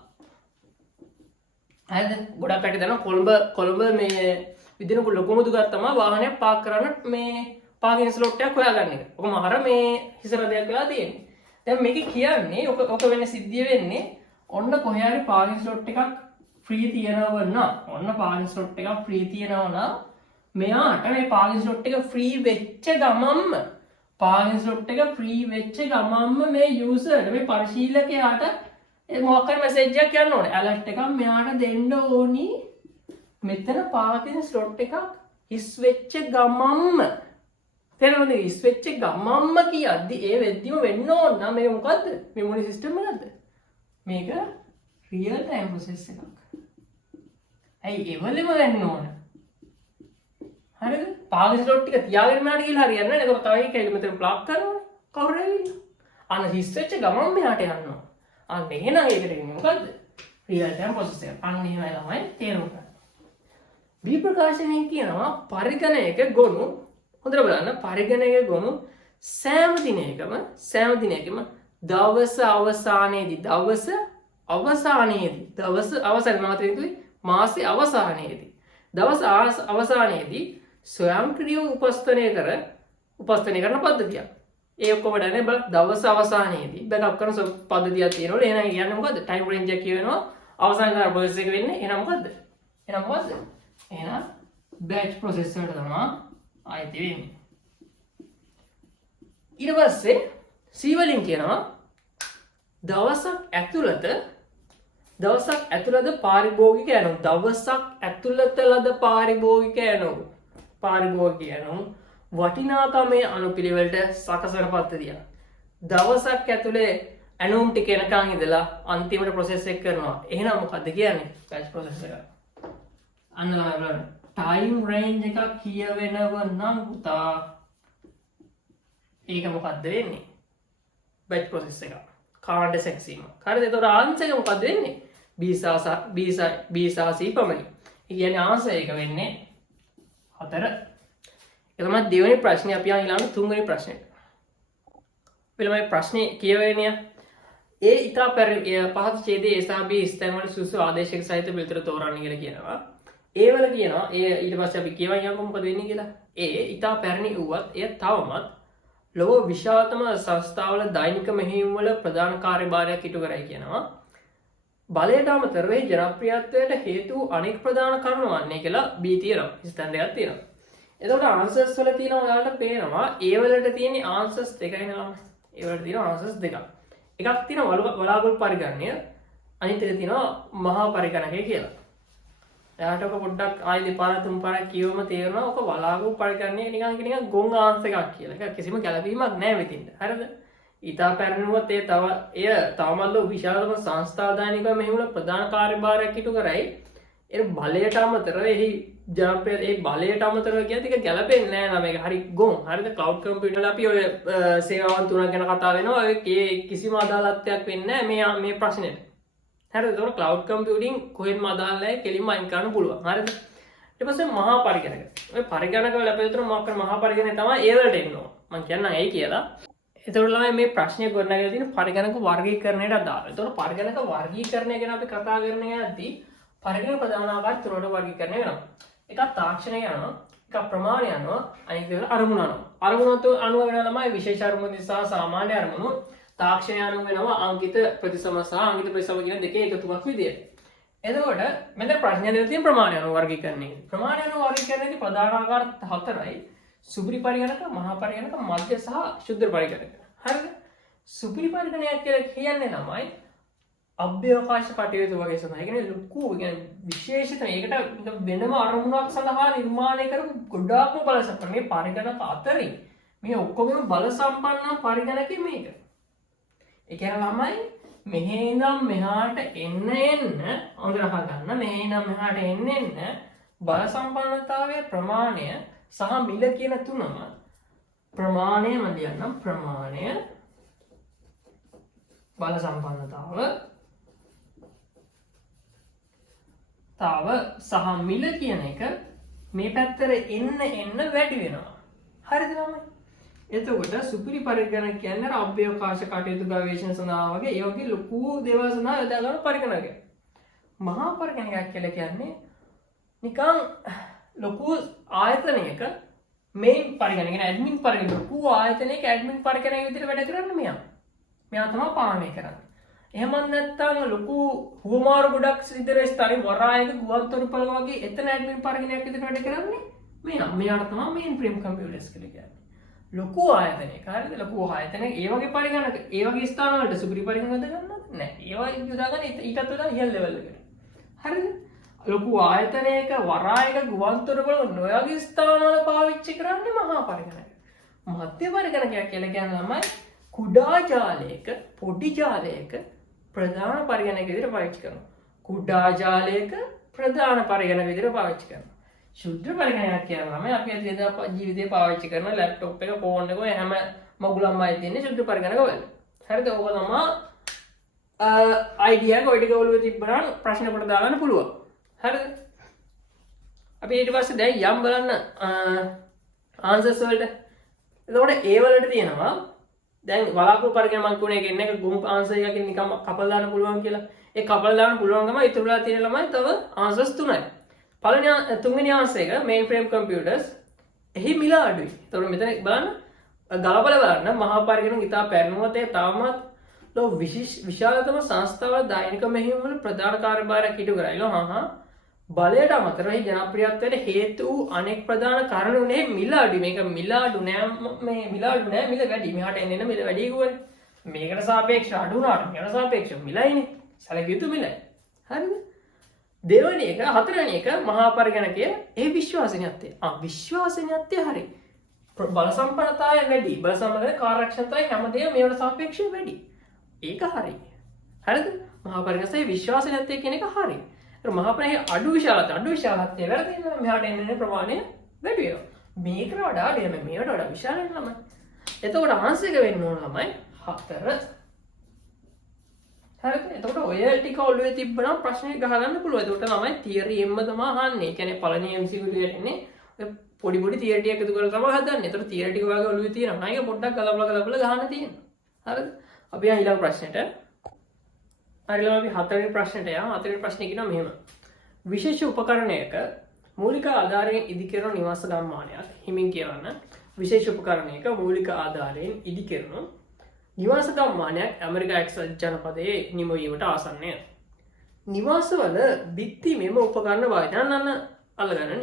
හරිද? ගොඩක් අය දන්නවා කොළඹ මේ විදින ලොකුම දුකක් තමයි වාහනයක් පාක් කරන්න මේ පාකින් ස්ලොට් එකක් හොයාගන්න එක. ඔක මහර මේ හිසරදයක් වෙලා තියෙන්නේ. දැන් මේක කියන්නේ ඔක වෙන්නේ සිද්ධිය වෙන්නේ ඔන්න කොහේ හරි පාකින් ස්ලොට් එකක් ෆ්‍රී තියෙනවා නම් ඔන්න පාකින් ස්ලොට් එකක් ෆ්‍රී තියෙනවා නම් මෙයාට මේ පාකින් ස්ලොට් එක ෆ්‍රී වෙච්ච ගමන්ම පාකින් ස්ලොට් එක ෆ්‍රී වෙච්ච ගමන්ම මේ යූසර්ට මේ පරිශීලකයාට මොකක් හරි මැසේජ් එකක් යන්න ඕනේ. ඇලර්ට් එකක් මෙයාට දෙන්න ඕනි. මෙතන පාකින් ස්ලොට් එකක් හිස් වෙච්ච ගමන්ම තේරෙනවද? හිස් වෙච්ච ගමන්ම කියද්දි ඒ වෙද්දිම වෙන්න ඕන නම් මේක මොකද්ද? මේ මොන සිස්ටම් එකක්ද? මේක රියල් ටයිම් ප්‍රොසෙස් එකක්. ඇයි එවලෙම වෙන්න ඕන? හරිද? පාකින් ස්ලොට් ටික තියාගෙන යන්න කියලා හරියන්නේ නැහැ. ඒක තව එකයි මෙතන ප්ලග් කරනවා. කවුරු ඇවිල්ලා? අන්න හිස් වෙච්ච ගමන් මෙහාට යනවා. අන්න එහෙනම් ඒකට කියන්නේ මොකද්ද? රියල් ටයිම් ප්‍රොසෙස් එක. අන්න එහෙමයි ළමයි තේරුම් ගන්න. දී ප්‍රකාශනයෙන් කියනවා පරිගණයක ගොනු හොඳට බලන්න පරිගණයක ගොනු සෑම දිනයකම දවස අවසානයේදී දවස අවසාන මාසේ අවසානයේදී දවස් අවසානයේදී ස්වයංක්‍රීයව උපස්ථනය කරන පද්ධතියක්. ඒ ඔක්කොම දැනේ බල දවස් අවසානයේදී බෑකප් කරන පද්ධතියක් තියෙනවා. එහෙනම් කියන්නේ මොකද්ද? ටයිම් රේන්ජ් එක කියවෙනවා අවසාන කරන ප්‍රොසෙස් එක වෙන්නේ. එහෙනම් මොකද්ද? එහෙනම් බෑච් ප්‍රොසෙස් එකට තමයි ආයිති වෙන්නේ. ඊට පස්සේ C වලින් කියනවා දවසක් ඇතුළත පාරිභෝගික ඇණවුම්. දවසක් ඇතුළත ලද පාරිභෝගික ඇණවුම් වටිනාකමේ අනුපිළිවෙලට සකසන පද්ධතිය. දවසක් ඇතුලේ ඇණවුම් ටික එනකන් ඉඳලා අන්තිමට ප්‍රොසෙස් එක කරනවා. එහෙනම් මොකද්ද කියන්නේ? බැච් ප්‍රොසෙස් එක. අන්න ළමයි බලන්න. ටයිම් රේන්ජ් එකක් කියවෙනව නම් පුතා ඒක මොකද්ද වෙන්නේ? බැච් ප්‍රොසෙස් එක. කාණ්ඩ සැකසීම. හරිද? ඒතකොට ආන්සර් එක මොකද්ද වෙන්නේ? B සහ C පමණයි. ඒ කියන්නේ ආන්සර් එක වෙන්නේ 4. ඒ තමයි දෙවෙනි ප්‍රශ්නේ. අපි යන ඊළඟ තුන්වෙනි ප්‍රශ්නෙට. ඊළඟ ප්‍රශ්නේ කියවෙන්නේ ඒ ඉතා පහත ඡේදයේ A සහ B ස්ථාන වල සුසු ආදේශයක සහිත පිළිතුර තෝරන්න කියලා කියනවා. ඒ වල කියනවා ඒ ඊට පස්සේ අපි කියවන්න යනකො මොකද වෙන්නේ කියලා. ඒ ඉතා පැරණි වුවත් එය තවමත් ලොව විශාලතම සංස්ථාවල දෛනික මෙහෙයුම් වල ප්‍රධාන කාර්යභාරයක් ඉටු කරයි කියනවා. බලයට අමතරව ජනප්‍රියත්වයට හේතු අනෙක් ප්‍රධාන කරුණු වන්නේ කියලා B තියෙනවා. ස්ථාන දෙකක් තියෙනවා. එතකොට ආන්සර්ස් වල තියෙනවා ඔයාලට පේනවා ඒ වලට තියෙන ආන්සර්ස් දෙකයි නේද? ඒ වලට තියෙන ආන්සර්ස් දෙකක්. එකක් තියෙනවා වලාකුළු පරිගණනය, අනිත් එක තියෙනවා මහා පරිගණකය කියලා. එයාට ඔක පොඩ්ඩක් ආයෙ දෙපාරක් තුන් පාරක් කියවම තේරෙනවා ඔක වලාකුළු පරිගණනය නිකන් ගොන් ආන්සර් එකක් කියලා. ඒක කිසිම ගැළපීමක් නැහැ මෙතින්ද. හරිද? ඊටා පැරණුවත් එය තවමත් විශාලම සංස්ථාදායනික මෙහෙමුල ප්‍රධාන කාර්යභාරයක් ඉටු කරයි. ඒ බලයට අමතරව එහි ජනප්‍රිය ඒ බලයට අමතරව කියද්දි ඒක ගැලපෙන්නේ නැහැ නම. ඒක හරි ගොන්. හරිද? ක්ලවුඩ් කම්පියුටර් වල අපි ඔය සේවාවන් තුනක් ගැන කතා වෙනවා. ඒ කිසිම අදාළත්වයක් වෙන්නේ නැහැ මේ ප්‍රශ්නෙට. හරිද? ඒතකොට ක්ලවුඩ් කම්පියුටිං කොහෙන්ම අදාළ නැහැ. කෙලින්ම අයින් කරන්න පුළුවන්. හරිද? ඊට පස්සේ මහා පරිගණක. ඔය පරිගණක වල අපි උතර මොකක් කර මහා පරිගණක තමයි ඒ වලට එන්නේ. මම කියන්නම් ඇයි කියලා. එතකොට ළමයි මේ ප්‍රශ්නේ ගොඩනගලා තියෙන පරිගණක වර්ගීකරණයට අදාළව. එතකොට පරිගණක වර්ගීකරණය ගැන අපි කතා කරන යද්දී පරිගණක ප්‍රධාන ආකාර තුනකට වර්ගීකරණය වෙනවා. එකක් තාක්ෂණය යනවා, එකක් ප්‍රමාණය යනවා, අනිත් එක අරමුණ යනවා. අරමුණත් අනුව වෙනවා ළමයි විශේෂ අරමුණු සහ සාමාන්‍ය අරමුණු. තාක්ෂණය අනුව වෙනවා අංකිත ප්‍රතිසම සහ අංකිත ප්‍රතිසම කියන දෙකේ එකතුවක් විදියට. එතකොට මෙතන ප්‍රශ්නය දෙන්න තියෙන ප්‍රමාණය අනුව වර්ගීකරණය. ප්‍රමාණය අනුව වර්ගීකරණයේදී ප්‍රධාන ආකාර 4යි. සුපිරි පරිගණක, මහා පරිගණක, මධ්‍ය සහ ශුද්ධ පරිගණක. හරිද? සුපිරි පරිගණකයක් කියලා කියන්නේ ළමයි අභ්‍යවකාශ කටයුතු වගේ සඳහා. ඒ කියන්නේ ලොකු කියන්නේ විශේෂිත මේකට වෙනම අරමුණක් සඳහා නිර්මාණය කරපු ගොඩාක්ම බල සම්පන්න මේ පරිගණක අතරින් මේ ඔක්කොම බල සම්පන්න පරිගණකෙ මේක. ඒ කියන්නේ ළමයි මෙහේ ඉඳන් මෙහාට එන්න හොඳට අහගන්න. මෙහේ ඉඳන් මෙහාට එන්න බල සම්පන්නතාවයේ ප්‍රමාණය සහ මිල කියන තුනම ප්‍රමාණය මම ලියන්නම්. ප්‍රමාණය බල සම්පන්නතාව සහ මිල කියන එක මේ පැත්තට එන්න වැඩි වෙනවා. හරිද ළමයි? එතකොට සුපිරි පරිගණක කියන්නේ අභ්‍යවකාශ කටයුතු ගවේෂණ සඳහා වගේ ඒ වගේ ලොකු දේවල් සඳහා යොදා ගන්න පරිගණකයක්. මහා පරිගණකයක් කියලා කියන්නේ නිකන් ලොකු ආයතනයක මේන් පරිගණක ඇඩ්මින් පරිගණක ලොකු ආයතනයක ඇඩ්මින් පරිගණක විදිහට වැඩ කරන්නේ මෙයා. මෙයා තමයි පාලනය කරන්නේ. එහෙමත් නැත්නම් ලොකු හුවමාරු ගොඩක් සිද්ධ ස්ථානේ වරායක ගුවන්තොටුපළ වගේ එතන ඇඩ්මින් පරිගණකයක් විදිහට වැඩ කරන්නේ මෙයා. මෙයාට තමයි මේන් ප්‍රේම් කම්පියුටර්ස් කියලා කියන්නේ. ලොකු ආයතනයක හරිද? ලොකු ආයතනයක ඒ වගේ පරිගණක ඒ වගේ ස්ථාන වලට සුපිරි පරිගණක යොදා ගන්නවද? නැහැ. ඒවා යොදා ගන්න ඊටත් වඩා ඉහළ ලෙවල් එකට. හරිද? ලොකු ආයතනයක වරායක ගුවන්තොටුපළ නොයගේ ස්ථාන වල පාවිච්චි කරන්නේ මහා පරිගණක. මධ්‍ය පරිගණකයක් කියලා කියන්නේ ළමයි කුඩා ජාලයක පොඩි ජාලයක ප්‍රධාන පරිගණක විදිහට පාවිච්චි කරනවා. කුඩා ජාලයක ප්‍රධාන පරිගණක විදිහට පාවිච්චි කරනවා. ශුද්ධ පරිගණකයක් කියනවා ළමයි අපි එදිනෙදා ජීවිතේ පාවිච්චි කරන ලැප්ටොප් එක ෆෝන් එක ඔය හැම මගුලම්මයි තියෙන්නේ ශුද්ධ පරිගණක වල. හරිද? ඕක තමයි අයිඩියා එක ඔය ටික ඔළුවේ තිබ්බනම් ප්‍රශ්න කොට දාගන්න පුළුවන්. හරිද? අපි ඊට පස්සේ දැන් යම් බලන්න ආන්සර්ස් වලට. එතකොට ඒ වලට තියෙනවා දැන් බලාපොරොත්තු පරිගණක මම කියන්නේ එක ගුම් ආන්සර් එකකින් නිකම් කපලා දාන්න පුළුවන් කියලා. ඒ කපලා දාන්න පුළුවන්කම ඉතුරුලා තියෙන ළමයි තව ආන්සර්ස් 3යි. පළවෙනි තුන්වෙනි ආන්සර් එක මේන් ෆ්‍රේම් කම්පියුටර්ස් එහි මිල අඩුයි. එතකොට මෙතන බලන්න ගලපලා බලන්න මහා පරිගණක ඉතා පැරණුවතේ තාමත් ලෝ විශාලතම සංස්ථාවල දෛනික මෙහෙයුම් වල ප්‍රධාන කාර්යභාරයක් ඉටු කරයිලෝ බලයට අමතරව ජනප්‍රියත්වයට හේතු වූ අනෙක් ප්‍රධාන කාරණා උනේ මිල අඩු. මේක මිල අඩු නෑ මේ මිල අඩු නෑ මිල වැඩි. මෙහාට එන්න මිල වැඩි ගුවනේ. මේකට සාපේක්ෂව අඩු වුණාට මේකට සාපේක්ෂව මිලයිනේ. සැලකිය යුතු මිලයි. හරිද? දෙවෙනි එක හතරවෙනි එක මහා පරිගණකයේ ඒ විශ්වාසනීයත්වය. විශ්වාසනීයත්වය හරි. බල සම්පන්නතාවය වැඩි. බල සම්පන්නතාවය කාර්යක්ෂමතාවය හැමදේම මේවට සාපේක්ෂව වැඩි. ඒක හරි. හරිද? මහා පරිගණකයේ විශ්වාසනීයත්වය කියන එක හරි. මහා පරිගණකයේ අඩු විශාලත්වය වැරදි වෙනවා. මෙහාට එන්න ප්‍රමාණය වැඩි වෙනවා. මේකට වඩා දෙන්න මේකට වඩා විශාල වෙන ළමයි. එතකොට ආන්සර් එක වෙන්න ඕන ළමයි 4. හරිද? එතකොට ඔය ටික ඔළුවේ තිබ්බනම් ප්‍රශ්නේ ගහගන්න පුළුවන්. එතකොට ළමයි තියරි එම්ම තමයි අහන්නේ. ඒ කියන්නේ පළවෙනි MCQ එකට එන්නේ ඔය පොඩි තියරි ටික එකතු කරලා තමයි හදන්නේ. එතකොට තියරි ටික වගේ ඔළුවේ තියෙනවා. ඒක පොඩ්ඩක් ගලපලා ගහන්න තියෙනවා. හරිද? අපි යන් ඊළඟ ප්‍රශ්නෙට. හරි ළමයි අපි හතරවෙනි ප්‍රශ්නෙට යමු. හතරවෙනි ප්‍රශ්නේ කියනවා මෙහෙම. විශේෂ උපකරණයක මූලික ආධාරයෙන් ඉදිකරන නිවාස ගම්මානයක් හිමින් කියවන්න. විශේෂ උපකරණයක මූලික ආධාරයෙන් ඉදිකරන නිවාස ගම්මානයක් ඇමරිකා එක්සත් ජනපදයේ නිමවීමට ආසන්නය. නිවාසවල බිත්ති මෙම උපකරණ භාවිතයන් අල්ලගන්න.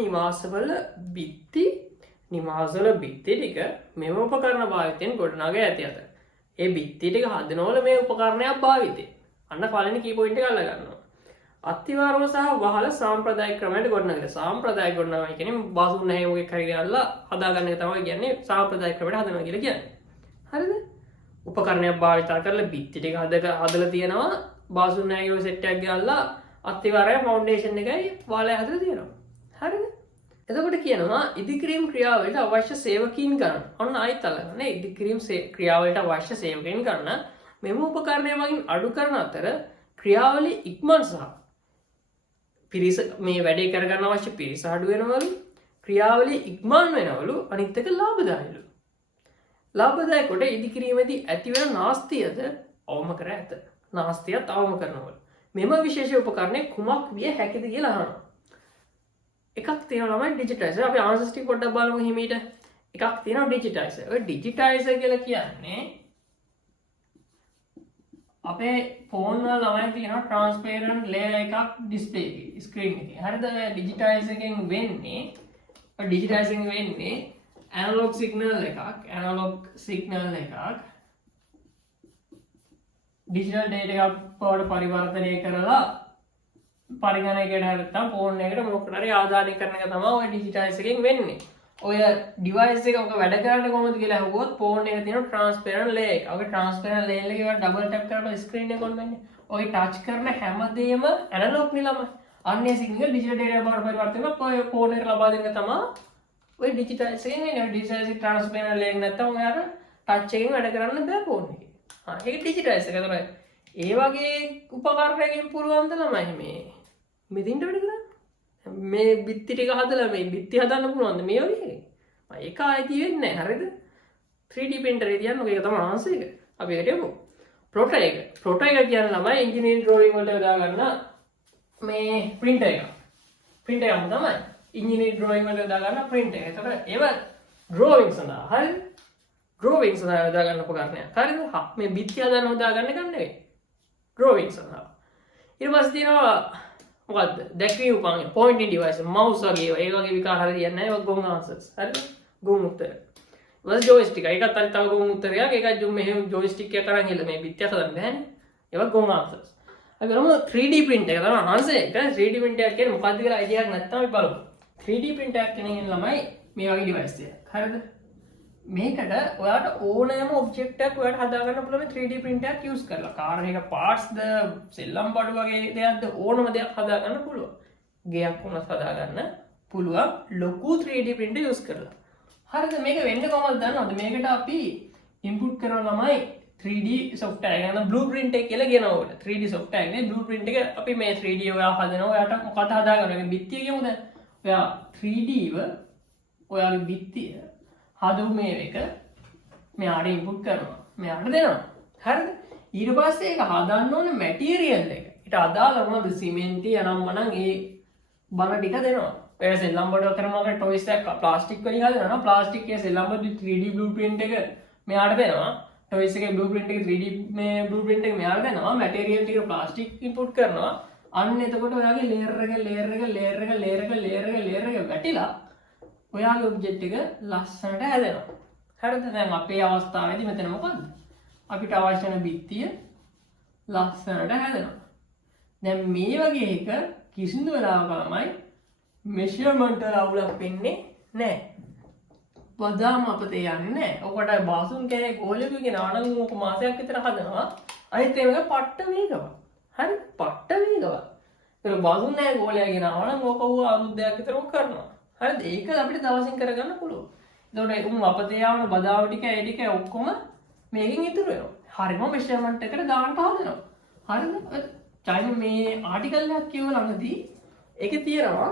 නිවාසවල බිත්ති ටික මෙම උපකරණ භාවිතයෙන් ගොඩනගා ඇති අතර ඒ බිත්ති ටික හදනවල මේ උපකරණයක් භාවිතය. අන්න පළවෙනි කී පොයින්ට් එක අල්ලගන්නවා. අත්තිවාරම සහ වහල සාම්ප්‍රදායික ක්‍රමයට ගොඩනගන. සාම්ප්‍රදායික ගොඩනගනවා කියන්නේ බාසුන් නැහැ මොකක් හරි දාලා හදාගන්න එක තමයි කියන්නේ සාම්ප්‍රදායික ක්‍රමයට හදනවා කියලා කියන්නේ. හරිද? උපකරණයක් භාවිත කරලා බිත්ති ටික හදලා තියෙනවා. බාසුන් නැහැ ඔය සෙට් එකක් ගාලා අත්තිවාරය ෆවුන්ඩේෂන් එකයි වාලය හදලා තියෙනවා. හරිද? එතකොට කියනවා ඉදිකිරීම් ක්‍රියාවලට අවශ්‍ය සේවකීන් ගණන. ඔන්න ආයෙත් අල්ලගන්න. ඉදිකිරීම් ක්‍රියාවලට අවශ්‍ය සේවකීන් ගණන මෙම උපකරණය මගින් අඩු කරන අතර ක්‍රියාවලිය ඉක්මන් සහ පිරිස මේ වැඩේ කරගන්න අවශ්‍ය පිරිස අඩු වෙනවලු. ක්‍රියාවලිය ඉක්මන් වෙනවලු. අනිත් එක ලාභදායකලු. ලාභදායකොට ඉදිකිරීමේදී ඇතිවන නාස්තියද අවම කර ඇත. නාස්තියත් අවම කරනවලු. මෙම විශේෂ උපකරණය කුමක් විය හැකිද කියලා අහනවා. එකක් තියෙනවා ළමයි ඩිජිටයිසර්. අපි ආන්සර්ස් ටික පොඩ්ඩක් බලමු හිමීට. එකක් තියෙනවා ඩිජිටයිසර්. ඔය ඩිජිටයිසර් කියලා කියන්නේ අපේ ෆෝන් වල ළමයි තියෙනවා ට්‍රාන්ස්පරන්ට් ලේයර් එකක් ඩිස්ප්ලේ එකේ ස්ක්‍රීන් එකේ. හරිද? ඩිජිටයිසර් එකෙන් වෙන්නේ ඇනලොග් සිග්නල් එකක් ඩිජිටල් ඩේටා එකක් බවට පරිවර්තනය කරලා පරිගණකයට නැත්තම් ෆෝන් එකට මොකක්ද හරි ආදානය කරන එක තමයි ඔය ඩිජිටයිසර් එකෙන් වෙන්නේ. ඔය ඩිවයිස් එක ඔක වැඩ කරන්නේ කොහොමද කියලා අහුවොත් ෆෝන් එකේ තියෙන ට්‍රාන්ස්පරන්ට් ලේයර් එක. ඔක ට්‍රාන්ස්පරන්ට් ලේයර් එකේ ඩබල් ටැප් කරලා ස්ක්‍රීන් එක ඔන් වෙන්නේ. ඔය ටච් කරන හැමදේම ඇනලොග් නිලම. අන්නේ සිග්නල් ඩිජිටල් ඩේටා බවට පරිවර්තන කරලා ඔය ෆෝන් එකට ලබා දෙන එක තමයි ඔය ඩිජිටයිස් එකෙන් එන්නේ. ඩිජිටයිස් ට්‍රාන්ස්පරන්ට් ලේයර් නැත්තම් ඔයාලට ටච් එකෙන් වැඩ කරන්න බෑ ෆෝන් එකේ. ඒක ඩිජිටයිස් එක තමයි. ඒ වගේ උපකරණයකින් පුළුවන් ද ළමයි මේ මෙතින්ට වැඩ කරන්න මේ බිත්ති ටික හදලා මේ බිත්ති හදන්න පුළුවන්ද මේ වගේ ඒක ආයිති වෙන්නේ නැහැ හරිද 3D printer එක තියන්න ඔක තමයි ආන්සර් එක අපි ඒකට යමු ප්‍රොටෝ එක කියන්නේ ළමයි ඉංජිනේරින් ඩ්‍රෝයින් වලට යොදා ගන්න මේ printer එක printer එකම තමයි ඉංජිනේරින් ඩ්‍රෝයින් වලට යොදා ගන්න printer එක ඒකට ඒව drawing සඳහා හරිද drawing සඳහා යොදා ගන්න උපකරණයක් හරිද මේ බිත්ති හදන්න යොදා ගන්න එක නෙවෙයි drawing සඳහා ඊට පස්සේ තියෙනවා මොකද්ද දැක්වීම උපකරණ pointing device mouse වගේ ඒ වගේ විකාර හරියට යන්නේ නැහැ ඒක ගොන් answers හරිද ගොන් උත්තර ඊට joystick එකත් අනිත් තව ගොන් උත්තරයක් ඒකත් මෙහෙම joystick එක කරන් ඉල්ල මේ පිටිය හදන්න බෑනේ ඒක ගොන් answers අපි කරමු 3D print එක තමයි answer එක 3D print එකක් කියන්නේ මොකද්ද කියලා idea එකක් නැත්නම් අපි බලමු 3D print එකක් කියන්නේ ළමයි මේ වගේ device එකක් හරිද මේකට ඔයාට ඕනෑම ඔබ්ජෙක්ට් එකක් ඔයාට හදාගන්න පුළුවන් 3D print එකක් use කරලා කාර් එකක parts ද සෙල්ලම් බඩු වගේ දෙයක්ද ඕනම දෙයක් හදාගන්න පුළුවන් ගෙයක් වුණත් හදාගන්න පුළුවන් ලොකු 3D printer use කරලා හරිද මේක වෙන්නේ කොහොමද දන්නවද මේකට අපි input කරන ළමයි 3D software එක ගන්න blueprint එක කියලා කියනවා ඔකට 3D software එකනේ blueprint එක අපි මේ 3D ඔයා හදනවා ඔයාට මොකක්ද හදාගන්න ඕනේ බිත්තිය කියමුද ඔයා 3D ඔයාගේ බිත්තිය හදපු මේ එක මෙයාට ඉන්පුට් කරනවා මෙයාට දෙනවා හරිද ඊට පස්සේ ඒක හදන්න ඕනේ මැටීරියල් එක ඊට අදාළ මොනවද සිමෙන්ති අනම්මනම් ඒ බන ටික දෙනවා ඔය සෙල්ලම් බඩ කරනවා ටොයිස් එකක් ප්ලාස්ටික් වලින් හදනවා නම් ප්ලාස්ටික් එකේ සෙල්ලම් බඩ 3D බ්ලූප්‍රින්ට් එක මෙයාට දෙනවා ටොයිස් එකේ බ්ලූප්‍රින්ට් එක 3D මේ බ්ලූප්‍රින්ට් එක මෙයාට දෙනවා මැටීරියල් ටික ප්ලාස්ටික් ඉන්පුට් කරනවා අන්න එතකොට ඔයාගේ ලේයර් එක වැටිලා ඔයාගේ ඔබ්ජෙක්ට් එක ලස්සනට හැදෙනවා. හරිද? දැන් අපේ අවස්ථාවේදී මෙතන මොකද්ද? අපිට අවශ්‍ය වෙන බිත්තිය ලස්සනට හැදෙනවා. දැන් මේ වගේ එක කිසිදු වෙලාවක ළමයි මෙෂර්මන්ට් වල අවුලක් වෙන්නේ නැහැ. වදාම අපතේ යන්නේ නැහැ. ඔකට බාසුන් කෑේ ගෝලියක කියනවා නම් ඕක මාසයක් විතර හදනවා. අනිත් ඒවා පට්ට වේගවත්. හරි? පට්ට වේගවත්. ඒක බාසුන් නැහැ ගෝලියා කියනවා නම් ඕක අවුරුද්දයක් විතර ඔක් කරනවා. හරිද ඒක අපිට දවසින් කරගන්න පුළුවන්. එතකොට අපතේ යවන බදාව ටික ඒ ටික ඔක්කොම මේකෙන් ඉතුරු වෙනවා. හරිම මෙෂර්මන්ට් එකට දාන්න හදනවා. හරිද? චයින මේ ආටිකල් එකක් කියව ළඟදී ඒකේ තියෙනවා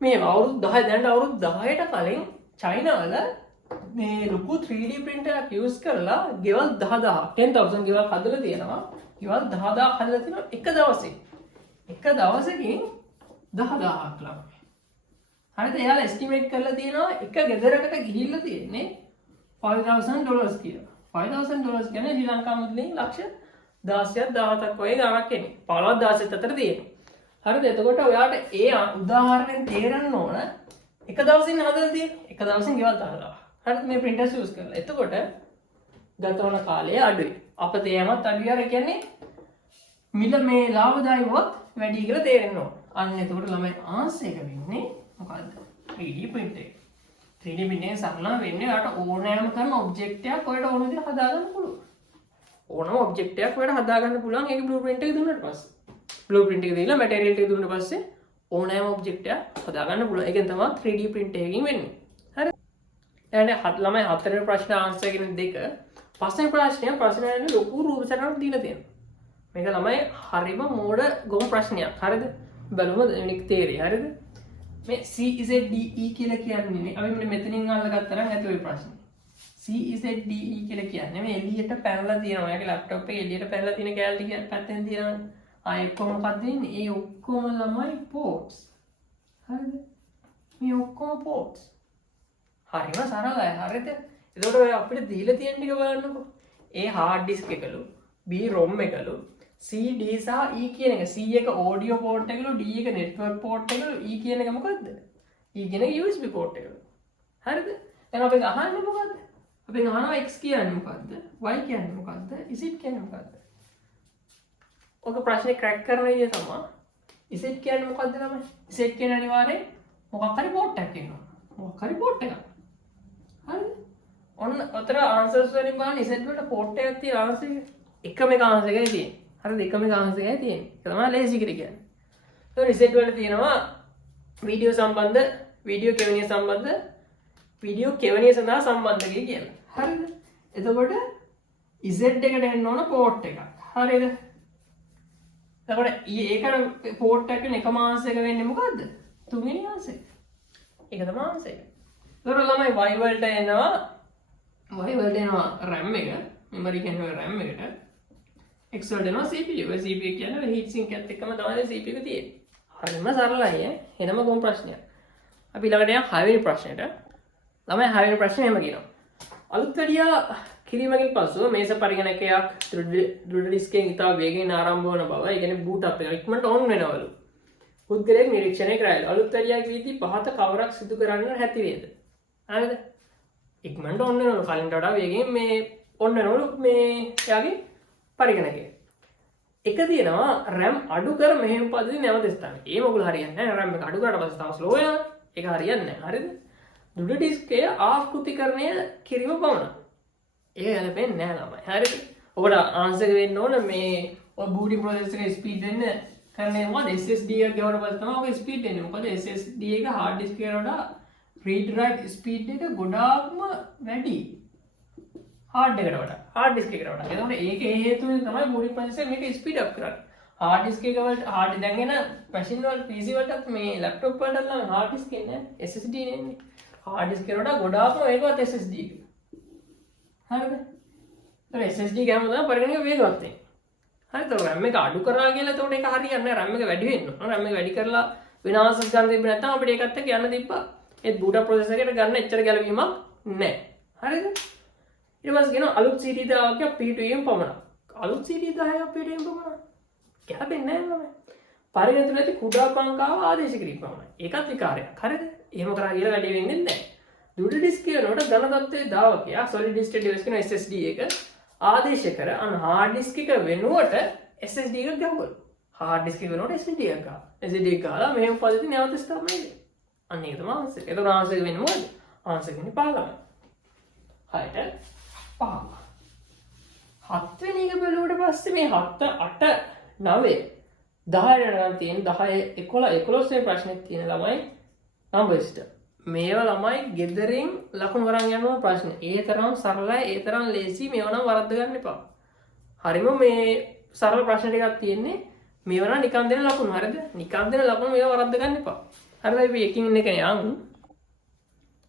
මේ අවුරුදු 10 දැන් අවුරුදු 10ට කලින් චයිනාවල මේ ලොකු 3D printer එකක් use කරලා ගෙවල් 10000 ගෙවල් හදලා තියෙනවා. ගෙවල් 10000 හදලා තියෙනවා එක දවසේ. එක දවසකින් 10000ක් ළමයි. හරිද එයාලා එස්ටිමේට් කරලා තියෙනවා එක ගෙදරකට ගිහිල්ලා තියෙන්නේ $5000 කියලා. $5000 කියන්නේ ශ්‍රී ලංකා මුදලින් ලක්ෂ 16ක් 17ක් වගේ ගණනක් එන්නේ. 15,000 අතර තියෙනවා. හරිද එතකොට ඔයාට ඒ උදාහරණයෙන් තේරෙන්න ඕන එක දවසින් හදලා තියෙන්නේ. එක දවසින් ගෙවල් 10000. හරිද මේ printers use කරලා. එතකොට ගත වන කාලය අඩුයි. අපතේ යමත් අඩුයි අර කියන්නේ මිල මේ ලාභදායීවත් වැඩි කියලා තේරෙන්න ඕන. අන්න එතකොට ළමයි ආන්සර් එක වෙන්නේ මොකද්ද 3D print එක 3D print එක සරලව වෙන්නේ ඔයාලට ඕනෑම කරන ඔබ්ජෙක්ට් එකක් ඔයාලට ඕන විදිහට හදාගන්න පුළුවන් ඕනම ඔබ්ජෙක්ට් එකක් ඔයාලට හදාගන්න පුළුවන් ඒක බ්ලූප්‍රින්ට් එක දුන්නාට පස්සේ බ්ලූප්‍රින්ට් එක දීලා මැටීරියල් ටික දුන්නාට පස්සේ ඕනෑම ඔබ්ජෙක්ට් එකක් හදාගන්න පුළුවන් ඒකෙන් තමයි 3D print එකකින් වෙන්නේ හරි දැන් ළමයි හතරේ ප්‍රශ්න ආන්සර් කියන දෙක පස්වෙනි ප්‍රශ්නය ලොකු රූප සටහනක් දීලා තියෙනවා මේක ළමයි හරිම මෝඩ ගොම් ප්‍රශ්නයක් හරිද බලමු මේක තේරෙයි හරිද මේ CZDE කියලා කියන්නේ අපි මෙතනින් අල්ලගත්තා නම් ඇති ඔය ප්‍රශ්නේ. CZDE කියලා කියන්නේ මේ එළියට පැනලා තියෙනවා. ඔයාගේ ලැප්ටොප් එකේ එළියට පැනලා තියෙන කැලේ ටික පැත්තෙන් තියෙනවනේ. ආයෙ ඔක්කොම මොකක්ද වෙන්නේ? ඒ ඔක්කොම ළමයි ports. හරිද? මේ ඔක්කොම ports. හරිම සරලයි. හරිද? එතකොට ඔය අපිට දීලා තියෙන ටික බලන්නකෝ. ඒ hard disk එකලු, B ROM එකලු, C D සහ E කියන එක C එක audio port එකලු D එක network port එකලු E කියන එක මොකද්ද? E කියන එක USB port එකලු. හරිද? දැන් අපි අහන්නේ මොකද්ද? අපි අහනවා X කියන්නේ මොකද්ද? Y කියන්නේ මොකද්ද? Z කියන්නේ මොකද්ද? ඔක ප්‍රශ්නේ ක්‍රැක් කරන විදිය තමයි. Z කියන්නේ මොකද්ද ළමයි? Z කියන්නේ අනිවාර්යෙන් මොකක් හරි port එකක් එනවා. මොකක් හරි port එකක්. හරිද? ඔන්න අතර answers වලින් බලන්න Z වලට port එකක් තියෙන answer එකම එක answer එකයි තියෙන්නේ. හරිද එකම answer එකයි තියෙන්නේ. ඒක තමයි lazy කියලා කියන්නේ. ඒතකොට Z වල තියෙනවා වීඩියෝ සම්බන්ධ, වීඩියෝ කෙවනිය සම්බන්ධ, වීඩියෝ කෙවනිය සඳහා සම්බන්ධ කියලා. හරිද? එතකොට Z එකට එන්න ඕන port එකක්. හරිද? එතකොට ඒකට පෝට් එකක එක මාසයක වෙන්නේ මොකද්ද? 3 වෙනි මාසෙ. ඒක තමයි මාසෙ. ඒතර ළමයි y වලට එනවා RAM එක, memory කියන්නේ RAM එකට. x වලට එනවා CPU. ඒ CPU කියන්නේ heat sink එකත් එක්කම තමයි CPU එක තියෙන්නේ. හරිම සරලයි ඈ. එනම කොම් ප්‍රශ්නයක්. අපි ළඟට යන 6 වෙනි ප්‍රශ්නෙට. ළමයි 6 වෙනි ප්‍රශ්නේ එහෙම කියනවා. අලුත් වැඩියා කිරීමකින් පසුව මේස පරිගණකයක් දෘඩ ඩිස්කයෙන් ඉතා වේගයෙන් ආරම්භ වන බව, ඒ කියන්නේ boot up එක ඉක්මනට on වෙනවලු. පුද්ගලයෙක් නිරීක්ෂණය කරයිලු. අලුත් වැඩියා කීදී පහත කවරක් සිදු කරන්න හැටි වේද? හරිද? ඉක්මනට on වෙනවලු. කලින්ට වඩා වේගයෙන් මේ on වෙනවලු මේ එයාගේ පරිගණකය. එක තියෙනවා RAM අඩු කර මෙහෙම පද්ධතිය නැවත ස්ථාන. ඒ මොකද හරියන්නේ නැහැ. RAM එක අඩු කරාට පස්සේ තව ස්ලෝ වෙනවා. ඒක හරියන්නේ නැහැ. හරිද? දෘඩ ඩිස්කය ආකෘතිකරණය කිරීම පමණයි. ඒක ගැලපෙන්නේ නැහැ ළමයි. හරිද? ඔබට ආන්සර් වෙන්න ඕන මේ ඔය බූටින් ප්‍රොසෙසර් එකේ ස්පීඩ් දෙන්න කරන්නේ මොකද? SSD එක ගවන පස්සේ තමයි ඔක ස්පීඩ් දෙන්නේ. මොකද SSD එක hard disk එකට වඩා read write ස්පීඩ් එක ගොඩාක්ම වැඩි. hard එකට වඩා. hard disk එකට වඩා. එතකොට ඒක ඒ හේතුවෙන් තමයි බූටින් ප්‍රොසෙසර් මේක ස්පීඩ් අප් කරන්නේ. hard disk එක වලට hard දැන් එන machine වල PC වලටත් මේ laptop වලටත් නම් hard disk එන්නේ SSD නෙන්නේ. hard disk එකට වඩා ගොඩාක්ම වේගවත් SSD එක. හරිද? ඒතර SSD ගෑම තමයි පරිගණක වේගවත් වෙන්නේ. හරිද? RAM එක අඩු කරා කියලා එතකොට ඒක හරියන්නේ නැහැ. RAM එක වැඩි වෙන්න ඕන. RAM එක වැඩි කරලා විනාශ ගන්න තිබ්බ නැත්නම් අපිට ඒකත් එක්ක යන්න තිබ්බා. ඒ boot up processor එකට ගන්න එච්චර ගැලවීමක් නැහැ. හරිද? ඊට පස්සේ කියනවා අලුත් CD 10ක් P2M පමණක්. අලුත් CD 10ක් P2M පමණක්. ගැලපෙන්නේ නැහැ නේද? පරිගණක තුල ඇති කුඩා පංකාව ආදේශ කිරීම පමණයි. ඒකත් විකාරයක්. හරිද? එහෙම කරා කියලා වැඩි වෙන්නේ නැහැ. දෘඩ ඩිස්ක් කියනකොට ඝන තත්ත්වයේ දාවකයා solid state device කියන SSD එක ආදේශ කර අන් hard disk එක වෙනුවට SSD එකක් ගහුවලු. hard disk එක වෙනුවට SSD එකක් ගහලා. SSD එක ගහලා මෙහෙම පද්ධතිය නැවත ස්ථාපනය වෙන්නේ. අන්න ඒක තමයි ආන්සර්. ඒතකොට ආන්සර් වෙන්නේ මොකද? ආන්සර් වෙන්නේ 15. හරියට 5. 7 වෙනි එක බැලුවට පස්සේ මේ 7 8 9 10 යනකම් තියෙන 10 11 11 වෙනි ප්‍රශ්නේ තියෙන ළමයි නම්බර්ස්ට. මේවා ළමයි ගෙදරින් ලකුණු කරන් යනවා ප්‍රශ්න. ඒ තරම් සරලයි, ඒ තරම් ලේසි. මේවා නම් වරද්ද ගන්න එපා. හරිම මේ සරල ප්‍රශ්න ටිකක් තියෙන්නේ. මේවා නම් නිකන් දෙන ලකුණු. හරිද? නිකන් දෙන ලකුණු මේවා වරද්ද ගන්න එපා. හරිද? අපි එකින් එක යමු.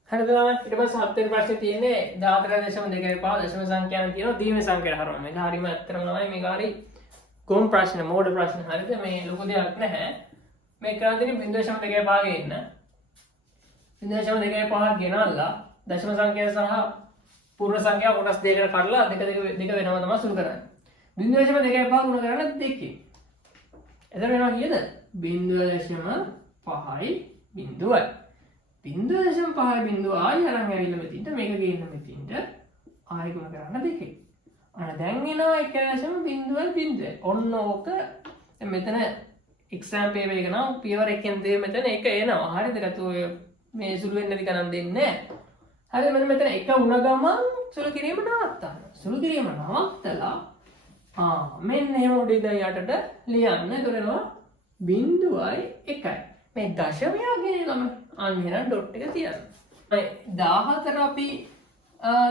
හරිද ළමයි? ඊට පස්සේ 7 වෙනි ප්‍රශ්නේ තියෙන්නේ 14.25 දශම සංඛ්‍යාවක් තියෙනවා. දීම සංඛ්‍යාවට හරවන්න. මේක හරිම ඇත්තටම ළමයි මේක හරි කොම් ප්‍රශ්න, මෝඩ ප්‍රශ්න. හරිද? මේ ලොකු දෙයක් නැහැ. මේ කරන් දෙන්නේ 0.25 භාගයේ ඉන්න. 0.25 ගෙනල්ලා දශම සංඛ්‍යාව සහ පූර්ණ සංඛ්‍යාව කොටස් දෙකකට කඩලා දෙක වෙනම තමයි සුළු කරන්නේ. 0.25 ගුණ කරන්නේ 2කින්. එතන වෙනවා කීයද? 0.5යි 0.5 ආයි අරන් ඇවිල්ලා මෙතින්ට මේක ගේන්න මෙතින්ට ආයි ගුණ කරන්න 2කින්. අන්න දැන් එනවා 1.0. ඔන්න ඕක මෙතන එක්සෑම් පේපර් එක නම් පියවර 1 2 මෙතන එක එනවා. හරිද? ඒකට ඔය මේ සුළු වෙන්නේ නැති ගණන් දෙන්නේ නැහැ. හරි මෙතන එක වුණ ගමන් සුළු කිරීම නවත්තන්න. සුළු කිරීම නවත්තලා මෙන්න එහෙම උඩ ඉඳන් යටට ලියන්න. එතකොට 0.1. මේ දශමයක් ගෙනගම අන්න එහෙනම් ඩොට් එක තියන්න. 14 අපි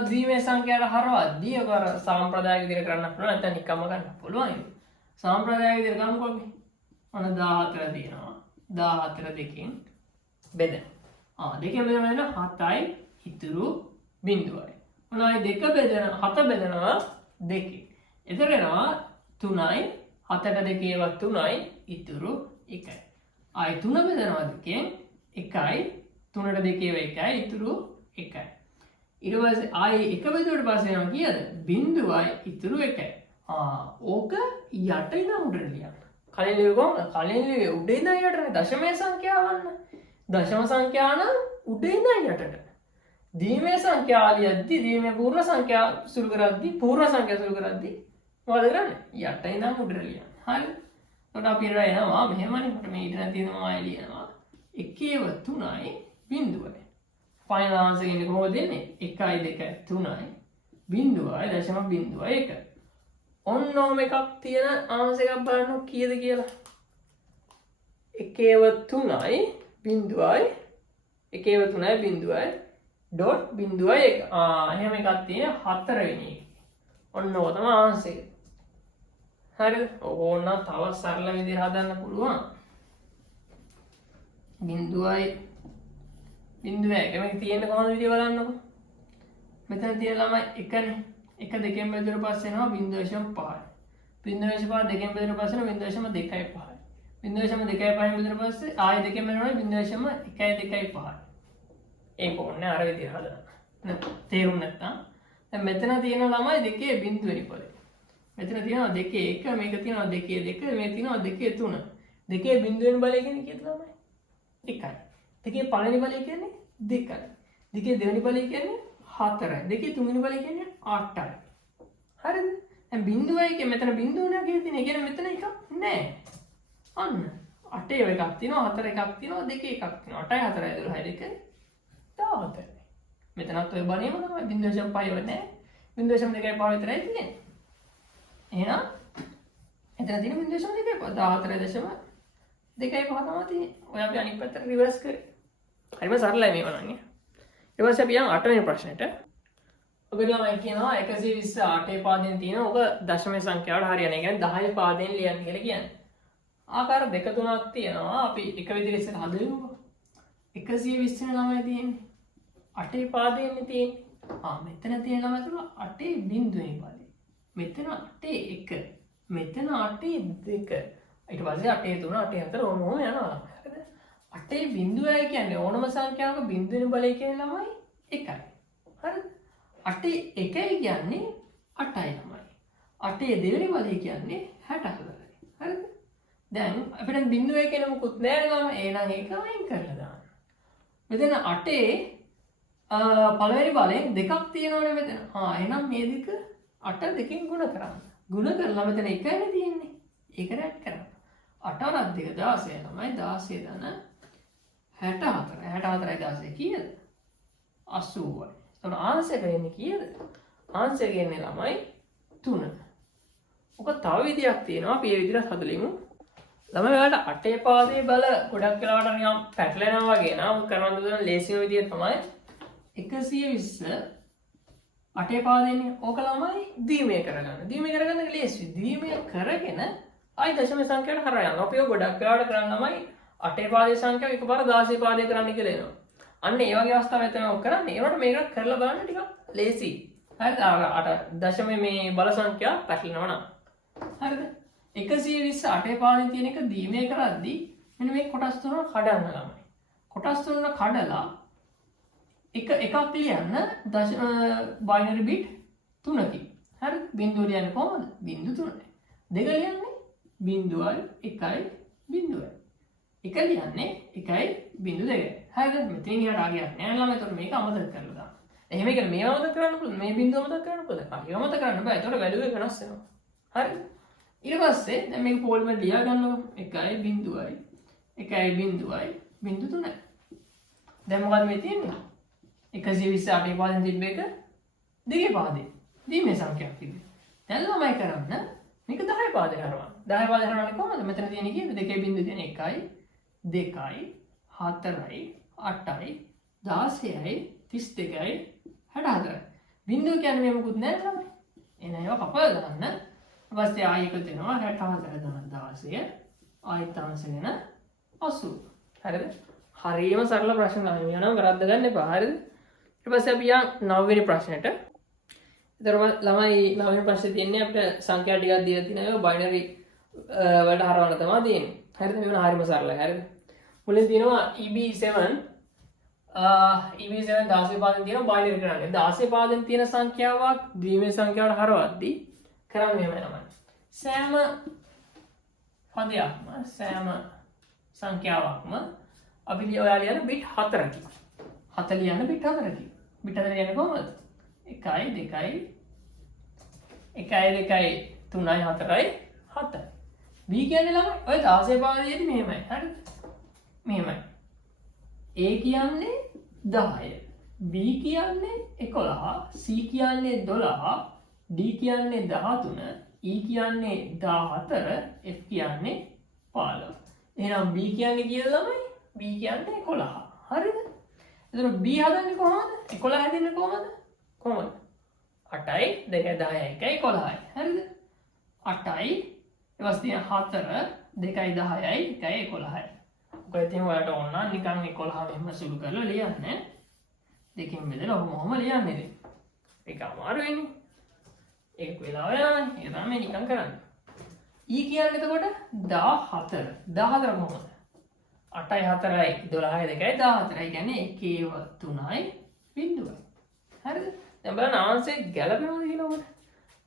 ද්විමේ සංඛ්‍යාවට හරවද්දී ඔක අර සාම්ප්‍රදායික විදිහට කරන්න පුළුවන්. නැත්නම් නිකම්ම ගන්න පුළුවන්. සාම්ප්‍රදායික විදිහට ගමුකෝ අපි. අන්න 14 දිනනවා. 14 දෙකෙන් බෙදෙනවා. දෙකෙන් බෙදෙන 7යි ඉතුරු 0යි. මොනවායි 2 බෙදෙන 7 බෙදෙනවා 2. එතකොට එනවා 3යි 7ට 2 ඒවත් 3යි ඉතුරු 1යි. ආයි 3 බෙදෙනවා 2කින් 1යි 3ට 2 ඒව 1යි ඉතුරු 1යි. ඊට පස්සේ ආයි 1 බෙදුවට පස්සේ එනවා කීයද? 0යි ඉතුරු 1යි. ඕක යට ඉඳන් උඩට ලියන්න. කලින් ලියුව කොහොමද? කලින් ලියුවේ උඩ ඉඳන් යටනේ දශමයේ සංඛ්‍යාවන්න. දශම සංඛ්‍යා නම් උඩ ඉඳන් යටට. දීමේ සංඛ්‍යා ලියද්දි දීමේ පූර්ණ සංඛ්‍යා සුළු කරද්දි පූර්ණ සංඛ්‍යා සුළු කරද්දි මොකද කරන්නේ? යට ඉඳන් උඩට ලියන්න. හරි. එතකොට අපි එනවා මෙහෙමනේ. මට මේ ඊට නැති වෙනවා ආයෙ ලියනවා. 1 3යි 0යි. ෆයිනල් ආන්සර් එක කොහොමද දෙන්නේ? 1යි 2යි 3යි 0යි දශම 0යි 1. ඔන්නෝම එකක් තියෙන ආන්සර් එකක් බලන්න කීයද කියලා. 1 3යි 0යි 1 3යි 0යි ඩොට් 0යි 1. එහෙම එකක් තියෙන 4 වෙනි එක. ඔන්න ඕක තමයි ආන්සර් එක. හරිද? ඕන තව සරල විදිහට හදන්න පුළුවන්. බිඳුවයි බිඳුවයි මේක තියෙන්නේ කොහොමද විදිය බලන්නකො. මෙතන තියෙන ළමයි එකනේ. 1 2කින් බෙදුවට පස්සේ එනවා 0.5. 0.5 දෙකෙන් බෙදුවට පස්සේ එනවා 0.25. 0.25 බෙදුවට පස්සේ ආයෙ දෙකෙන් බෙදුනොත් 0.125. ඒක ඕනේ අර විදිහට හදන්න. තේරුම් නැත්තම් දැන් මෙතන තියෙන ළමයි දෙකේ බිඳුවෙනි පොලේ. මෙතන තියෙනවා 2 1 මේක තියෙනවා 2 2 මේක තියෙනවා 2 3. දෙකේ බිඳුවෙනි බලය කියන්නේ කීයද ළමයි? 1යි. දෙකේ පළවෙනි බලය කියන්නේ 2යි. දෙකේ දෙවෙනි බලය කියන්නේ 4යි. දෙකේ තුන්වෙනි බලය කියන්නේ 8යි. හරිද? දැන් බිඳුවයි කිය මෙතන බිඳුව නෑ කියලා තියෙන. ඒ කියන්නේ මෙතන එකක් නෑ. අන්න 8 එකක් තියෙනවා 4 එකක් තියෙනවා 2 එකක් තියෙනවා 8යි 4යි 12යි 2යි 14යි. මෙතනත් ඔය බණේම තමයි 0.5 නෑ 0.25 විතරයි තියෙන්නේ. එහෙනම් එතන තියෙන 0.2 14.2.5 තමයි ඔය අපි අනිත් පැත්තට රිවර්ස් කරේ. හරිම සරලයි මේව නම් නේ. ඊට පස්සේ අපි යන් 8 වෙනි ප්‍රශ්නෙට. ඔබට ළමයි කියනවා 120 8 පාදයෙන් තියෙන ඔබ දශම සංඛ්‍යාවට හරියන්නේ. ඒ කියන්නේ 10 පාදයෙන් ලියන්න කියලා කියන්නේ. ආකාර දෙක තුනක් තියෙනවා. අපි එක විදිහට ඉස්සර හදමුකෝ. 120 වෙනි ළමයි තියෙන්නේ 8 පාදයෙන්නේ තියෙන්නේ. මෙතන තියෙන ළමයි තුන 8 බිඳුවෙන් පාදේ. මෙතන 8 1. මෙතන 8 2. ඊට පස්සේ 8 3 8 4 ඕනම යනවා. හරිද? 8 බිඳුවයි කියන්නේ ඕනම සංඛ්‍යාවක බිඳුවෙන් බලය කියන ළමයි 1යි. හරිද? 8 1යි කියන්නේ 8යි ළමයි. 8 දෙවෙනි බලය කියන්නේ 64යි. හරිද? දැන් අපිට බිඳුවයි කියන මොකුත් නැහැ නේද? එහෙනම් ඒක අයින් කරලා දාන්න. මෙතන 8 පළවෙනි බලයෙන් දෙකක් තියෙනවනේ මෙතන. එහෙනම් මේ දෙක 8 දෙකෙන් ගුණ කරන්න. ගුණ කරලා මෙතන 1යිනේ තියෙන්නේ. ඒක රැට් කරන්න. 8 වරක් 2 16 ළමයි 16 දන 64. 64යි 16 කීයද? 80යි. එතකොට ආන්සර් වෙන්නේ කීයද? ආන්සර් කියන්නේ ළමයි 3. ඔක තව විදියක් තියෙනවා. අපි මේ විදිහට හදලිමු. ළමයි ඔයාලට 8 පාදයේ බල ගොඩක් වෙලාවට නිකන් පැටලෙනවා වගේ නා. ඔක කරවන්න දෙන ලේසිම විදිය තමයි 120 8 පාදයේනේ. ඕක ළමයි දීමේ කරගන්න. දීමේ කරගන්න ලේසි. දීමේ කරගෙන ආයි දශම සංඛ්‍යාවට හරහා යනවා. අපි ඔය ගොඩක් වෙලාවට කරන්නේ ළමයි 8 පාදයේ සංඛ්‍යාව එකපාර 16 පාදයේ කරන්න කියලා එනවා. අන්න ඒ වගේ අවස්ථාවක් තමයි ඔක් කරන්නේ. ඒවට මේක කරලා බලන්න ටිකක් ලේසි. හරිද? අර දශමයේ මේ බල සංඛ්‍යා පැටලෙනවා නම්. හරිද? 120 8 පාදයෙන් තියෙන එක දීමේ කරද්දී මෙන්න මේ කොටස් තුන කඩන්න ළමයි. කොටස් තුන කඩලා එකක් ලියන්න බයිනරි බිට් 3කින්. හරිද? බිංදුව ලියන්නේ කොහොමද? බිංදු 3යි. දෙක ලියන්නේ බිංදුවයි 1යි බිංදුවයි. එක ලියන්නේ 1යි බිංදු 2යි. හරිද? මෙතනින් ඉහට ආගියක් නෑ ළමයි. ඒතකොට මේක අමතක කරලා දාන්න. එහෙම කියන්නේ මේව අමතක කරන්න පුළුවන්. මේ බිංදුව අමතක කරන්න පුළුවන්. ඒක අමතක කරන්න බෑ. ඒතකොට වැලියු එක වෙනස් වෙනවා. හරිද? ඊට පස්සේ දැන් මේක පොලිමර් ලියා ගන්නකො 1යි බිංදුවයි 1යි බිංදුවයි බිංදු 3යි. දැන් මොකද මේ තියෙන්නේ? 120 8 පාදයෙන් තිබ්බ එක දෙකේ පාදේ. දීමේ සංඛ්‍යාවක් තිබ්බේ. දැන් ළමයි කරන්න මේක 10 පාදේ හරවන්න. 10 පාදේ හරවන්නේ කොහොමද? මෙතන තියෙන්නේ කීයද? දෙකේ බිංදු තියෙන 1යි 2යි 4යි 8යි 16යි 32යි 64යි. බිංදුව කියන්නේ මේ මොකුත් නෑ ළමයි. එහෙනම් ඒවා කපලා දාන්න. ඊපස්සේ ආයෙ එකතු වෙනවා 64 16 ආයෙත් අංශගෙන 80. හරිද? හරියම සරල ප්‍රශ්න ළමයි. මේවා නම් වැරද්ද ගන්න එපා. හරිද? ඊට පස්සේ අපි යන් 9 වෙනි ප්‍රශ්නෙට. ඊතර ළමයි 9 වෙනි ප්‍රශ්නේ තියෙන්නේ අපිට සංඛ්‍යා ටිකක් දීලා තියෙනවා. ඒක බයිනරි වලට හරවන්න තමයි දෙන්නේ. හරිද? මේක හරියම සරලයි. හරිද? මුලින් තියෙනවා EB7 EB7 16 පාදෙන් තියෙනවා බයිනරි කරන්නේ. 16 පාදෙන් තියෙන සංඛ්‍යාවක් ද්විමේ සංඛ්‍යාවට හරවද්දී කරන්නේ මෙහෙමයි ළමයි. සෑම පදයක්ම සෑම සංඛ්‍යාවක්ම අපි ඔයා ලියන බිට් 4කින්. 4 ලියන බිට් 4කින්. බිට් 4 ලියන්නේ කොහොමද? 1යි 2යි 1යි 2යි 3යි 4යි 7යි. B කියන්නේ ළමයි ඔය 16 පාදයේදී මෙහෙමයි. හරිද? මෙහෙමයි. A කියන්නේ 10. B කියන්නේ 11. C කියන්නේ 12. D කියන්නේ 13. E කියන්නේ 14. F කියන්නේ 15. එහෙනම් B කියන්නේ කීයද ළමයි? B කියන්නේ 11. හරිද? එතකොට B හදන්නේ කොහොමද? 11 හැදෙන්නේ කොහොමද? කොහොමද? 8යි 2යි 10යි 1යි 11යි. හරිද? 8යි ඊට පස්සේ තියෙන 4 2යි 10යි 1යි 11යි. ඔක ඉතින් ඔයාලට ඕන නම් නිකන් 11 මෙහෙම සුළු කරලා ලියන්න. දෙකෙන් බෙදලා ඔහොම ලියන්න ඉතින්. ඒක අමාරුයිනේ. ඒක වෙලාව යනවානේ. ඒක තමයි නිකන් කරන්නේ. ඊ කියන්නේ එතකොට 14. 14 කොහොමද? 8යි 4යි 12යි 2යි 14යි කියන්නේ 1 3යි බිඳුවයි. හරිද? දැන් බලන්න ආන්සර් ගැලපෙනවද කියලා ඔකට.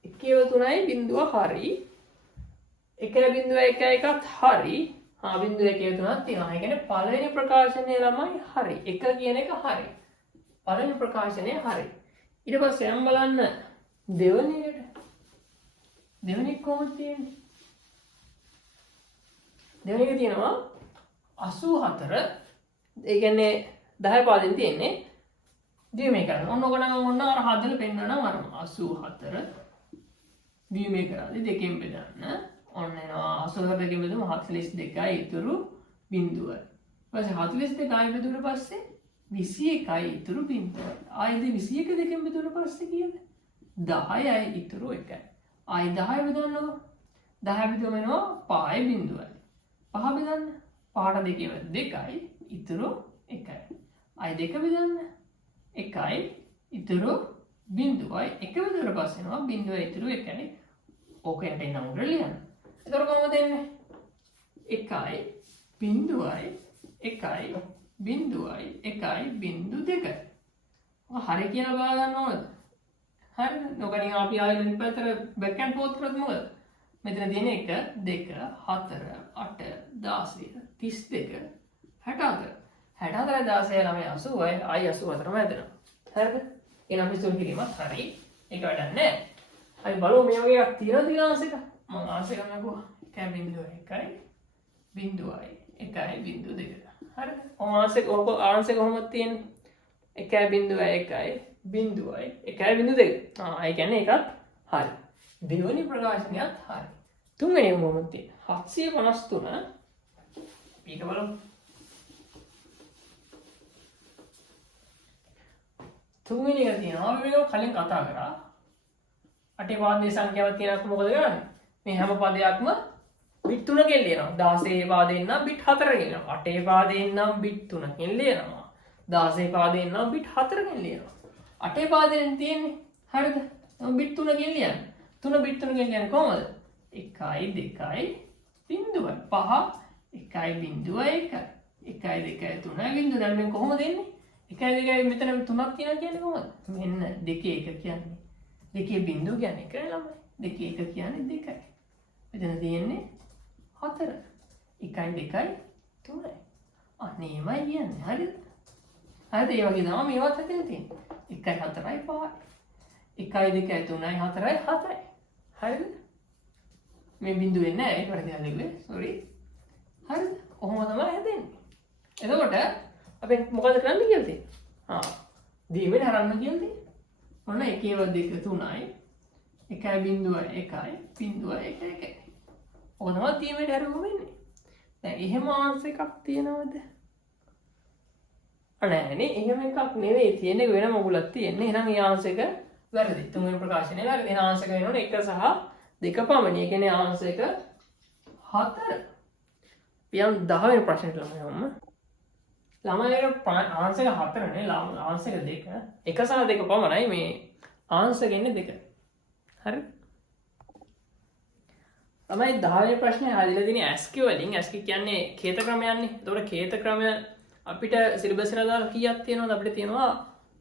1 3යි බිඳුව හරි. 1.1 එකත් හරි. බිඳුව 1 3ක් තියෙනවා. ඒ කියන්නේ පළවෙනි ප්‍රකාශනය ළමයි හරි. 1 කියන එක හරි. පළවෙනි ප්‍රකාශනය හරි. ඊට පස්සේ යම් බලන්න දෙවෙනි එකට. දෙවෙනි කොහොමද තියෙන්නේ? දෙවෙනි එක තියෙනවා 84. ඒ කියන්නේ 10 පාදෙන් තියෙන්නේ ද්විමේ කරන. ඔන්න ඔක නම් ඔන්න අර හදලා පෙන්නනවා අර 84 ද්විමේ කරන්නේ දෙකෙන් බෙදන්න. ඔන්න එනවා 84 දෙකෙන් බෙදුම 42යි ඉතුරු බිඳුවයි. ඊපස්සේ 42යි බෙදුවට පස්සේ 21යි ඉතුරු බිඳුවයි. ආයෙත් 21 දෙකෙන් බෙදුවට පස්සේ කීයද? 10යි ඉතුරු 1යි. ආයෙ 10 බෙදන්නකො. 10 බෙදුවම එනවා 5යි බිඳුවයි. 5 බෙදන්න. 5ට දෙකේම 2යි ඉතුරු 1යි. ආයෙ 2 බෙදන්න. 1යි ඉතුරු බිඳුවයි. 1 බෙදුවට පස්සේ එනවා බිඳුවයි ඉතුරු 1යි. ඕක යට එන උඩ ලියන්න. එතකොට කොහොමද එන්නේ? 1යි බිඳුවයි 1යි බිඳුවයි 1යි බිඳු 2යි. ඔය හරිය කියලා බලා ගන්න ඕනද? හරිද? නොකනින් අපි ආයෙ මෙන්න පැත්තට බෑක් ඇන්ඩ් ෆෝත් කරත් මොකද? මෙතන තියෙන 1 2 4 8 16 32 64. 64 16 ළමයි 80යි ආයි 84ම හැදෙනවා. හරිද? එහෙනම් අපි සුළු කිරීමත් හරි. ඒක වැඩක් නැහැ. අපි බලමු මේ වගේ එකක් තියෙනවද කියලා ආන්සර් එක. මම ආන්සර් එක නගුවා. 1.1යි බිඳුවයි 1යි බිඳු 2. හරිද? ඔය ආන්සර් කොහොමද තියෙන්නේ? 1.1යි බිඳුවයි 1යි බිඳු 2. ඒ කියන්නේ ඒකත් හරි. දෙවෙනි ප්‍රකාශනයත් හරි. තුන්වෙනි එක මොකක්ද තියෙන්නේ? 753 ඊට බලමු. තුන්වෙනි එක තියෙනවා අපි මේක කලින් කතා කරා. අටේ පාදයේ සංඛ්‍යාවක් තියෙනකොට මොකද කරන්නේ? මේ හැම පදයක්ම බිට් 3කින් ලියනවා. 16 පාදයෙන් නම් බිට් 4කින් ලියනවා. 8 පාදයෙන් නම් බිට් 3කින් ලියනවා. 16 පාදයෙන් නම් බිට් 4කින් ලියනවා. 8 පාදයෙන් තියෙන්නේ හරිද? බිට් 3කින් ලියන්න. 3 බිට් 3කින් කියන්නේ කොහමද? 1යි 2යි බිඳුවයි 5 1යි බිඳුවයි 1යි 1යි 2යි 3යි බිඳුව. දැන් මේ කොහොමද එන්නේ? 1යි 2යි මෙතන 3ක් තියෙනවා කියන්නේ කොහමද? මෙන්න 2 1 කියන්නේ. 2 බිඳුව කියන්නේ 1යි ළමයි. 2 1 කියන්නේ 2යි. මෙතන තියෙන්නේ 4. 1යි 2යි 3යි. අනේමයි කියන්නේ. හරිද? හරිද? ඒ වගේ තමයි මේවත් හිතෙන් තියෙන්නේ. 1යි 4යි 5යි. 1යි 2යි 3යි 4යි 7යි. හරිද? මේ බිඳුව වෙන්නේ නැහැ. ඒක වැරදි හදන්නේ. සෝරි. හරිද? කොහොම තමයි හැදෙන්නේ. එතකොට අපි මොකද කරන්න කියලා තියෙන්නේ? දීමෙන් හරන්න කියලා තියෙන්නේ. ඔන්න 1 2 3යි 1යි බිඳුවයි 1යි බිඳුවයි 1 1යි. ඔක තමයි දීමෙන් හරවම වෙන්නේ. දැන් එහෙම ආන්සර් එකක් තියෙනවද? නෑනේ. එහෙම එකක් නෙවෙයි තියෙන්නේ වෙන මොකුලක් තියෙන්නේ. එහෙනම් මේ ආන්සර් එක වැරදි. තුන්වෙනි ප්‍රකාශනය වැරදි. එහෙනම් ආන්සර් එක වෙනවනේ 1 සහ 2 පමණයි. ඒ කියන්නේ ආන්සර් එක 4. පියම් 10 වෙනි ප්‍රශ්නෙට ළමයි වම්ම. ළමයිලට ආන්සර් එක 4 නේ. ආන්සර් එක 2. 1 සහ 2 පමණයි මේ ආන්සර් එක ඉන්නේ 2. හරි? ළමයි 10 වෙනි ප්‍රශ්නේ හරියලා තියෙන්නේ ASCII වලින්. ASCII කියන්නේ කේත ක්‍රමයන්නේ. ඒතකොට කේත ක්‍රමය අපිට සිලබස් එක දාලා කීයක් තියෙනවද? අපිට තියෙනවා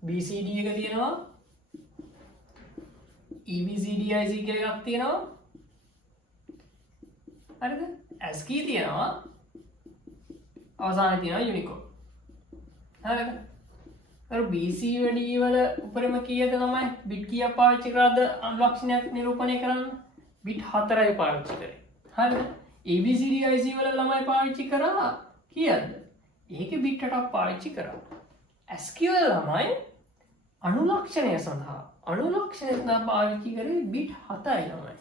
BCD එක තියෙනවා. EBCDIC කියලා එකක් තියෙනවා. හරිද? ASCII තියෙනවා. අවසානයේ තියෙනවා Unicode. හරිද? අර BCD වල උපරිම කීයද ළමයි? බිට් කීයක් පාවිච්චි කරාද ලක්ෂණයක් නිරූපණය කරන්න? බිට් 4යි පාවිච්චි කරේ. හරිද? ABCDIC වල ළමයි පාවිච්චි කරා කීයද? ඒකේ බිට් 8ක් පාවිච්චි කරා. ASCII වල ළමයි අනුලක්ෂණය සඳහා පාවිච්චි කරේ බිට් 7යි ළමයි.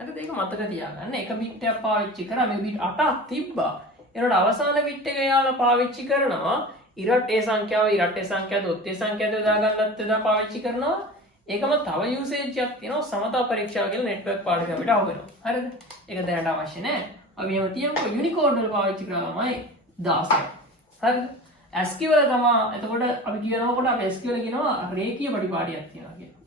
හරිද? ඒක මතක තියාගන්න. එක බිට් එකක් පාවිච්චි කරා මේ බිට් 8ක් තිබ්බා. ඒනට අවසාන බිට් එක යාලා පාවිච්චි කරනවා ඉරට්ටේ සංඛ්‍යාව දොත්තේ සංඛ්‍යාව දාගන්නත් එදා පාවිච්චි කරනවා ඒකම තව යූසේජ් එකක් තියෙනවා සමතා පරීක්ෂාව කියලා නෙට්වර්ක් පාඩක අපිට අහු වෙනවා. හරිද? ඒක දැනට අවශ්‍ය නැහැ. අපි එහෙම තියමුකෝ යුනිකෝඩ් වල පාවිච්චි කරලා ළමයි 16ක්. හරිද? ASCII වල තමයි එතකොට අපි කියනකොට අපි ASCII වල කියනවා රේඛීය පටිපාටියක් තියෙනවා කියලා.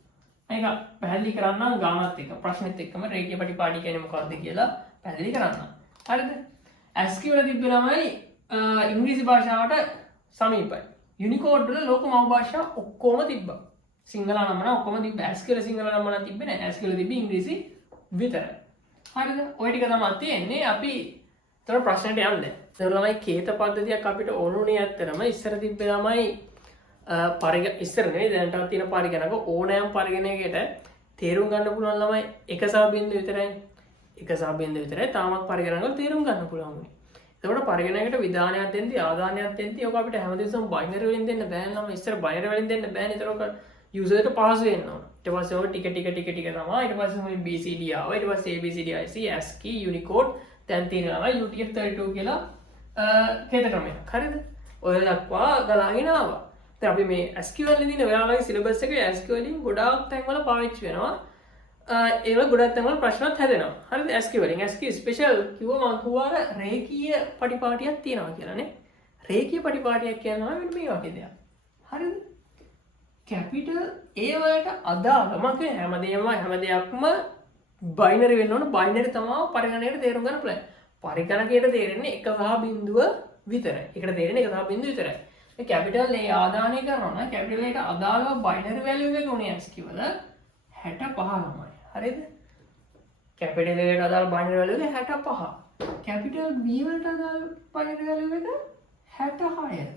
මේක පැහැදිලි කරන්න ගානත් එක්ක ප්‍රශ්නෙත් එක්කම රේඛීය පටිපාටි කියන්නේ මොකක්ද කියලා පැහැදිලි කරන්න. හරිද? ASCII වල තිබ්බ ළමයි ඉංග්‍රීසි භාෂාවට සමීපයි. යුනිකෝඩ් වල ලෝක මව් භාෂා ඔක්කොම තිබ්බා. සිංහල නම් නම් ඔක්කොම තිබ්බා. ASCII වල සිංහල නම් නම් තිබ්බේ නැහැ. ASCII වල තිබ්බේ ඉංග්‍රීසි විතරයි. හරිද? ඔය ටික තමයි තියෙන්නේ. අපි තව ප්‍රශ්නට යන්න. ඒතර ළමයි කේත පද්ධතියක් අපිට ඕනුනේ ඇත්තටම ඉස්සර තිබ්බේ ළමයි ඉස්සර නෙවෙයි දැනටත් තියෙන පරිගණක ඕනෑම පරිගණකයකට තේරුම් ගන්න පුළුවන් ළමයි එක සහ බිංදුව විතරයි. එක සහ බිංදුව විතරයි තාමත් පරිගණකවල තේරුම් ගන්න පුළුවන් උනේ. එතකොට පරිගණකයට විධානයක් දෙන්දී ආදානයක් දෙන්දී ඔක අපිට හැමදෙස්සම බයිනරි වලින් දෙන්න බෑ නම ඉස්සර බයිනරි වලින් දෙන්න බෑනේ. ඒතර ඔක යූසර්ට පහසු වෙන්න ඕන. ඊට පස්සේ ඔක ටික තමයි. ඊට පස්සේ BCD ආවා. ඊට පස්සේ ABCDIC ASCII Unicode දැන් තියෙනවා UTF-32 කියලා කේත ක්‍රමයක්. හරිද? ඔය දක්වා ගලාගෙන ආවා. දැන් අපි මේ ASCII වල ඉඳින ඔයාලගේ සිලබස් එකේ ASCII වලින් ගොඩාක් තැන්වල පාවිච්චි වෙනවා. ඒවල ගොඩක් තැන්වල ප්‍රශ්නත් හැදෙනවා. හරිද? ASCII වලින් ASCII ස්පෙෂල් කිව්වම මම කිව්වා රේඛීය පටිපාටියක් තියෙනවා කියලා නේ. රේඛීය පටිපාටියක් කියනවා මෙන්න මේ වගේ දෙයක්. හරිද? කැපිටල් A වලට අදාළ මම කියන්නේ හැම දෙයක්ම බයිනරි වෙන්න ඕන. බයිනරි තමයි පරිගණකයට තේරුම් ගන්න පුළුවන්. පරිගණකයට තේරෙන්නේ එක සහ බිංදුව විතරයි. ඒකට තේරෙන්නේ එක සහ බිංදුව විතරයි. ඒ කැපිටල් A ආදානය කරනවා නම් කැපිටල් A ට අදාළව බයිනරි වැලියු එක උනේ ASCII වල 65 ළමයි. හරිද? කැපිටල් A ට අදාළ බයිනරි වැලියු එක 65. කැපිටල් B වලට අදාළ බයිනරි වැලියු එක 66.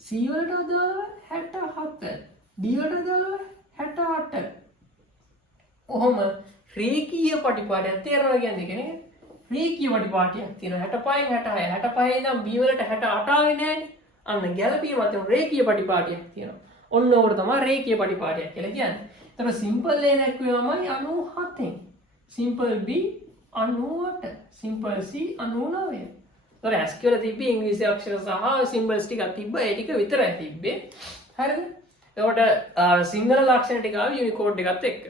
C වලට අදාළව 67. D වලට අදාළව 68. ඔහොම රේඛීය පටිපාටියක් තේරෙනවා කියන්නේ රේඛීය පටිපාටියක් තියෙනවා 65න් 66 65 ඉඳන් B වලට 68 ආවේ නෑනේ. අන්න ගැළපීමත් රේඛීය පටිපාටියක් තියෙනවා. ඔන්න ඕකට තමයි රේඛීය පටිපාටියක් කියලා කියන්නේ. එතකොට සිම්පල් A දැක්වෙමයි 97න්. Simple B 98. Simple C 99. ඒතර ASCII වල තිබ්බේ ඉංග්‍රීසි අක්ෂර සහ සිම්බල්ස් ටිකක් තිබ්බා. ඒ ටික විතරයි තිබ්බේ. හරිද? එතකොට සිංහල ලක්ෂණ ටික ආවේ යුනිකෝඩ් එකත් එක්ක.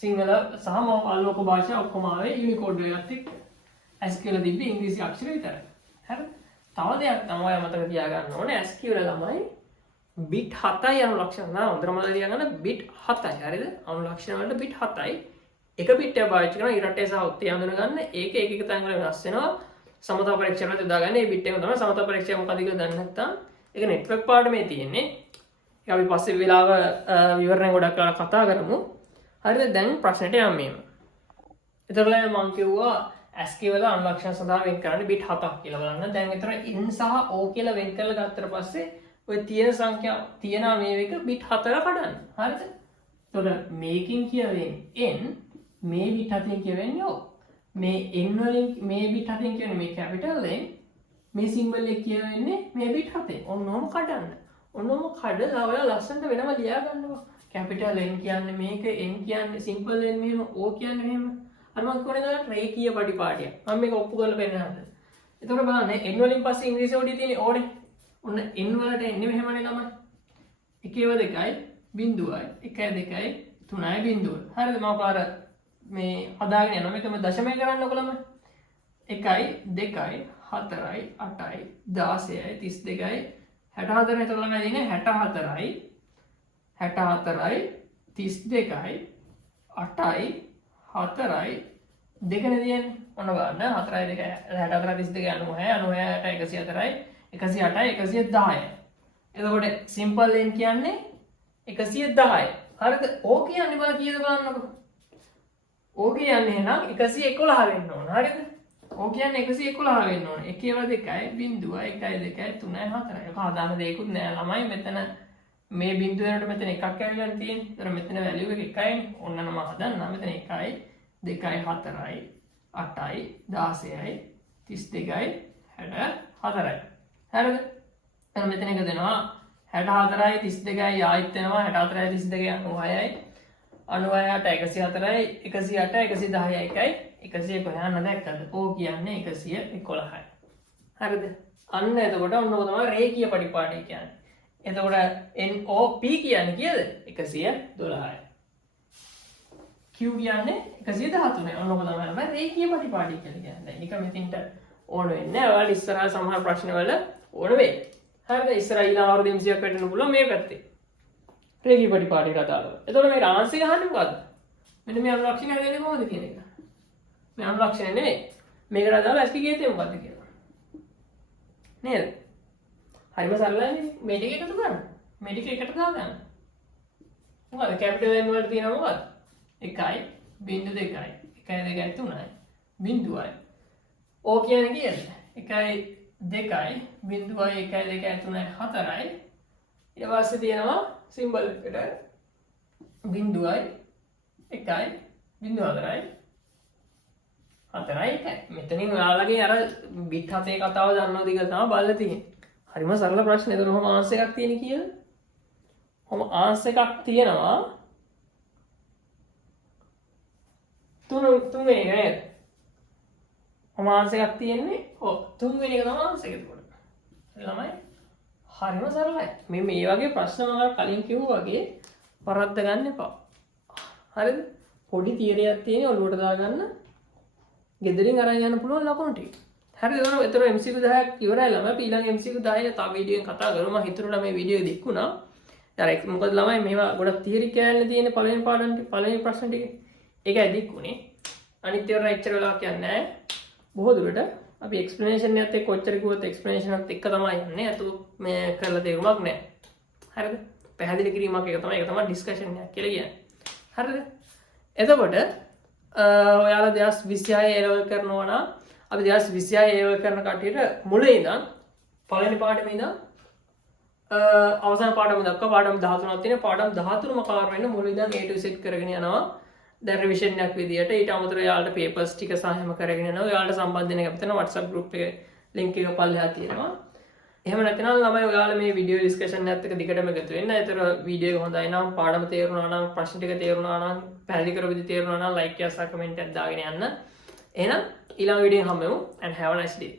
සිංහල සහ ආලෝක භාෂා ඔක්කොම ආවේ යුනිකෝඩ් එකත් එක්ක. ASCII වල තිබ්බේ ඉංග්‍රීසි අක්ෂර විතරයි. හරිද? තව දෙයක් තමයි මතක තියාගන්න ඕනේ ASCII වල ළමයි බිට් 7යි අනුලක්ෂණ නා හොඳට මතක තියාගන්න බිට් 7යි. හරිද? අනුලක්ෂණ වලට බිට් 7යි. එක බිට් එකක් පාවිච්චි කරනවා ඉරටේ සහ උත්තේ හඳුනගන්න. ඒක එක තැන් වල වෙනස් වෙනවා. සමතා පරීක්ෂණ වලට දාගන්න මේ බිට් එක තමයි සමතා පරීක්ෂය මොකක්ද කියලා දන්නේ නැත්නම් ඒක නෙට්වර්ක් පාඩමේ තියෙන්නේ. ඒක අපි පස්සේ වෙලාව විවරණ ගොඩක් කරලා කතා කරමු. හරිද? දැන් ප්‍රශ්නෙට යමු මේව. එතකොට මම කිව්වා ASCII වල අනුලක්ෂණ සඳහා වෙන් කරන්න බිට් 7ක් කියලා බලන්න. දැන් විතර n සහ o කියලා වෙන් කරලා ගත්තට පස්සේ ඔය තියෙන සංඛ්‍යා තියෙන මේක බිට් 4 කඩන්න. හරිද? එතකොට මේකින් කියවෙන්නේ n මේ බිට් 7න් කියවෙන්නේ o. මේ n වලින් මේ බිට් 7න් කියන්නේ මේ කැපිටල් n මේ සිම්බල් එක කියවෙන්නේ මේ බිට් 7න්. ඔන්නෝම කඩන්න. ඔන්නෝම කඩලා ඔයාලා ලස්සනට වෙනම ලියා ගන්නවා. කැපිටල් n කියන්නේ මේක n කියන්නේ සිම්පල් n මෙහෙම o කියන්නේ මෙහෙම. අර මම කියන්නේ රේඛීය පටිපාටියක්. මම මේක ඔප්පු කරලා පෙන්නන්න. එතකොට බලන්න n වලින් පස්සේ ඉංග්‍රීසි වලදී තියෙන ඕනේ. ඔන්න n වලට එන්නේ මෙහෙමනේ ළමයි. 1 2යි බිංදුවයි 1 2යි 3යි බිංදුව. හරිද? මම පාර මේ හදාගෙන යනවා. මේක මම දශමය කරන්නකො ළමයි. 1යි 2යි 4යි 8යි 16යි 32යි 64යි එතකොට ළමයි දෙන්නේ 64යි 32යි 8යි 4යි දෙකනේ තියෙන්නේ. ඔන්න බලන්න 4යි 2යි 64 32 96 96 104යි 110යි. එතකොට සිම්පල් n කියන්නේ 110යි. හරිද? o කියන්නේ බලන්න කීයද බලන්නකො. o කියන්නේ නම් 111 වෙන්න ඕන. හරිද? o කියන්නේ 111 වෙන්න ඕන. 1 වල 2යි බිංදුවයි 1යි 2යි 3යි 4යි. ඒක හදාන්න දෙයක්වත් නෑ ළමයි. මෙතන මේ බිංදුව වෙනකොට මෙතන එකක් ඇවිල්ලා තියෙන්නේ. ඒතර මෙතන වැලියු එක එකයිනේ. ඔන්න නම හදන්න. මෙතන 1යි 2යි 4යි 8යි 16යි 32යි 64යි. හරිද? එහෙනම් මෙතන එක දෙනවා 64යි 32යි ආයෙත් දෙනවා 64යි 32යි 96යි 96ට 104යි 108යි 110යි 111 හොයන්න දැක්කද? o කියන්නේ 111යි. හරිද? අන්න එතකොට ඔන්න ඔය තමයි රේඛීය පටිපාටි කියන්නේ. එතකොට NOP කියන්නේ කීයද? 112යි. Q කියන්නේ 113. ඔන්න ඔක තමයි අපි රේඛීය පටිපාටි කියලා කියන්නේ. දැන් නිකන් මෙතින්ට ඕන වෙන්නේ නැහැ. ඔයාලා ඉස්සරහා සමහර ප්‍රශ්න වල ඕන වෙයි. හරිද? ඉස්සරහා ඊළඟ අවුරුදු MCක් වැටෙන්න පුළුවන් මේ පැත්තේ. රේඛීය පටිපාටිට අදාළව. එතකොට මේ ආන්සර් එක අහන්නේ මොකද්ද? මෙන්න මේ අනුලක්ෂණය දෙන්නේ කොහොමද කියන එක. මේ අනුලක්ෂණය නෙමෙයි. මේකට අදාළ SK ගේතේ මොකද්ද කියලා. නේද? හරිම සරලයි මේ ටික එකතු කරන්න. මේ ටික එකට දාගන්න. මොකද කැපිටල් N වලට තියෙනවා මොකද්ද? 1.2යි 1.2යි 3යි බිංදුවයි. ඕ කියන්නේ කීයද? 1.2යි 1.2යි 3යි 4යි. ඊට පස්සේ තියෙනවා සිම්බල් එකට බිංදුවයි 1යි 0.4යි 4යි 1යි. මෙතනින් ඔයාලගේ අර බිට් 7 කතාව දන්නවද කියලා තමයි බලලා තියෙන්නේ. හරිම සරල ප්‍රශ්නේ. ඒතර කොහොම ආන්සර් එකක් තියෙන්නේ කියලා? කොහොම ආන්සර් එකක් තියෙනවා තුන්වෙනි එක නේද? කොහොම ආන්සර් එකක් තියෙන්නේ? ඔව් තුන්වෙනි එක තමයි ආන්සර් එක එතකොට. ළමයි හරිම සරලයි. මේ වගේ ප්‍රශ්න මම කලින් කිව්වා වගේ වරද්ද ගන්න එපා. හරිද? පොඩි තියරියක් තියෙන ඔළුවට දාගන්න. ගෙදරින් අරන් යන්න පුළුවන් ලකුණු ටික. හරිද? ඒතර MCQ 10ක් ඉවරයි ළමයි. ඊළඟ MCQ 10 තව වීඩියෝ එකක් කතා කරමු. මම හිතුවා මේ වීඩියෝ එක දික්ුණා. මොකද ළමයි මේවා ගොඩක් තියරි කෑල්ල තියෙන පළවෙනි පාඩම් පළවෙනි ප්‍රශ්න ටික. ඒකයි දික්ුණේ. අනිත් ඒවා එච්චර වෙලා කියන්නේ නැහැ. බොහෝ දුරට අපි එක්ස්ප්ලනේෂන් එකත් එක්ක කොච්චර කිව්වොත් එක්ස්ප්ලනේෂන් එකත් එක්ක තමයි යන්නේ. අතු මේ කරලා තේරුමක් නැහැ. හරිද? පැහැදිලි කිරීමක් එක තමයි ඩිස්කෂන් එකක් කියලා කියන්නේ. හරිද? එතකොට ඔයාලා 2026 A level කරනවා නම් අපි 2026 A level කරන කට්ටියට මුලින් ඉඳන් පළවෙනි පාඩමේ ඉඳන් අවසාන පාඩම දක්වා පාඩම් 13ක් තියෙන පාඩම් 13ම කවර් වෙන්න මුලින් ඉඳන් A to Z කරගෙන යනවා. දැන් රිවිෂන් එකක් විදියට ඊට අමතරව යාළුවට පේපර්ස් ටික සහ හැම කරගෙන යනවා. යාළුවට සම්බන්ධ වෙන එක අපිට WhatsApp group එකේ link එක පල්ලෙහා තියෙනවා. එහෙම නැත්නම් ළමයි ඔයාලා මේ වීඩියෝ ඩිස්කෂන් එකත් එක්ක දිගටම එකතු වෙන්න. ඒතර වීඩියෝ එක හොඳයි නම් පාඩම තේරුණා නම් ප්‍රශ්න ටික තේරුණා නම් පැහැදිලි කරපු විදිහ තේරුණා නම් like එකක් සහ comment එකක් දාගෙන යන්න. එහෙනම් ඊළඟ වීඩියෝෙන් හම්බෙමු and have a nice day.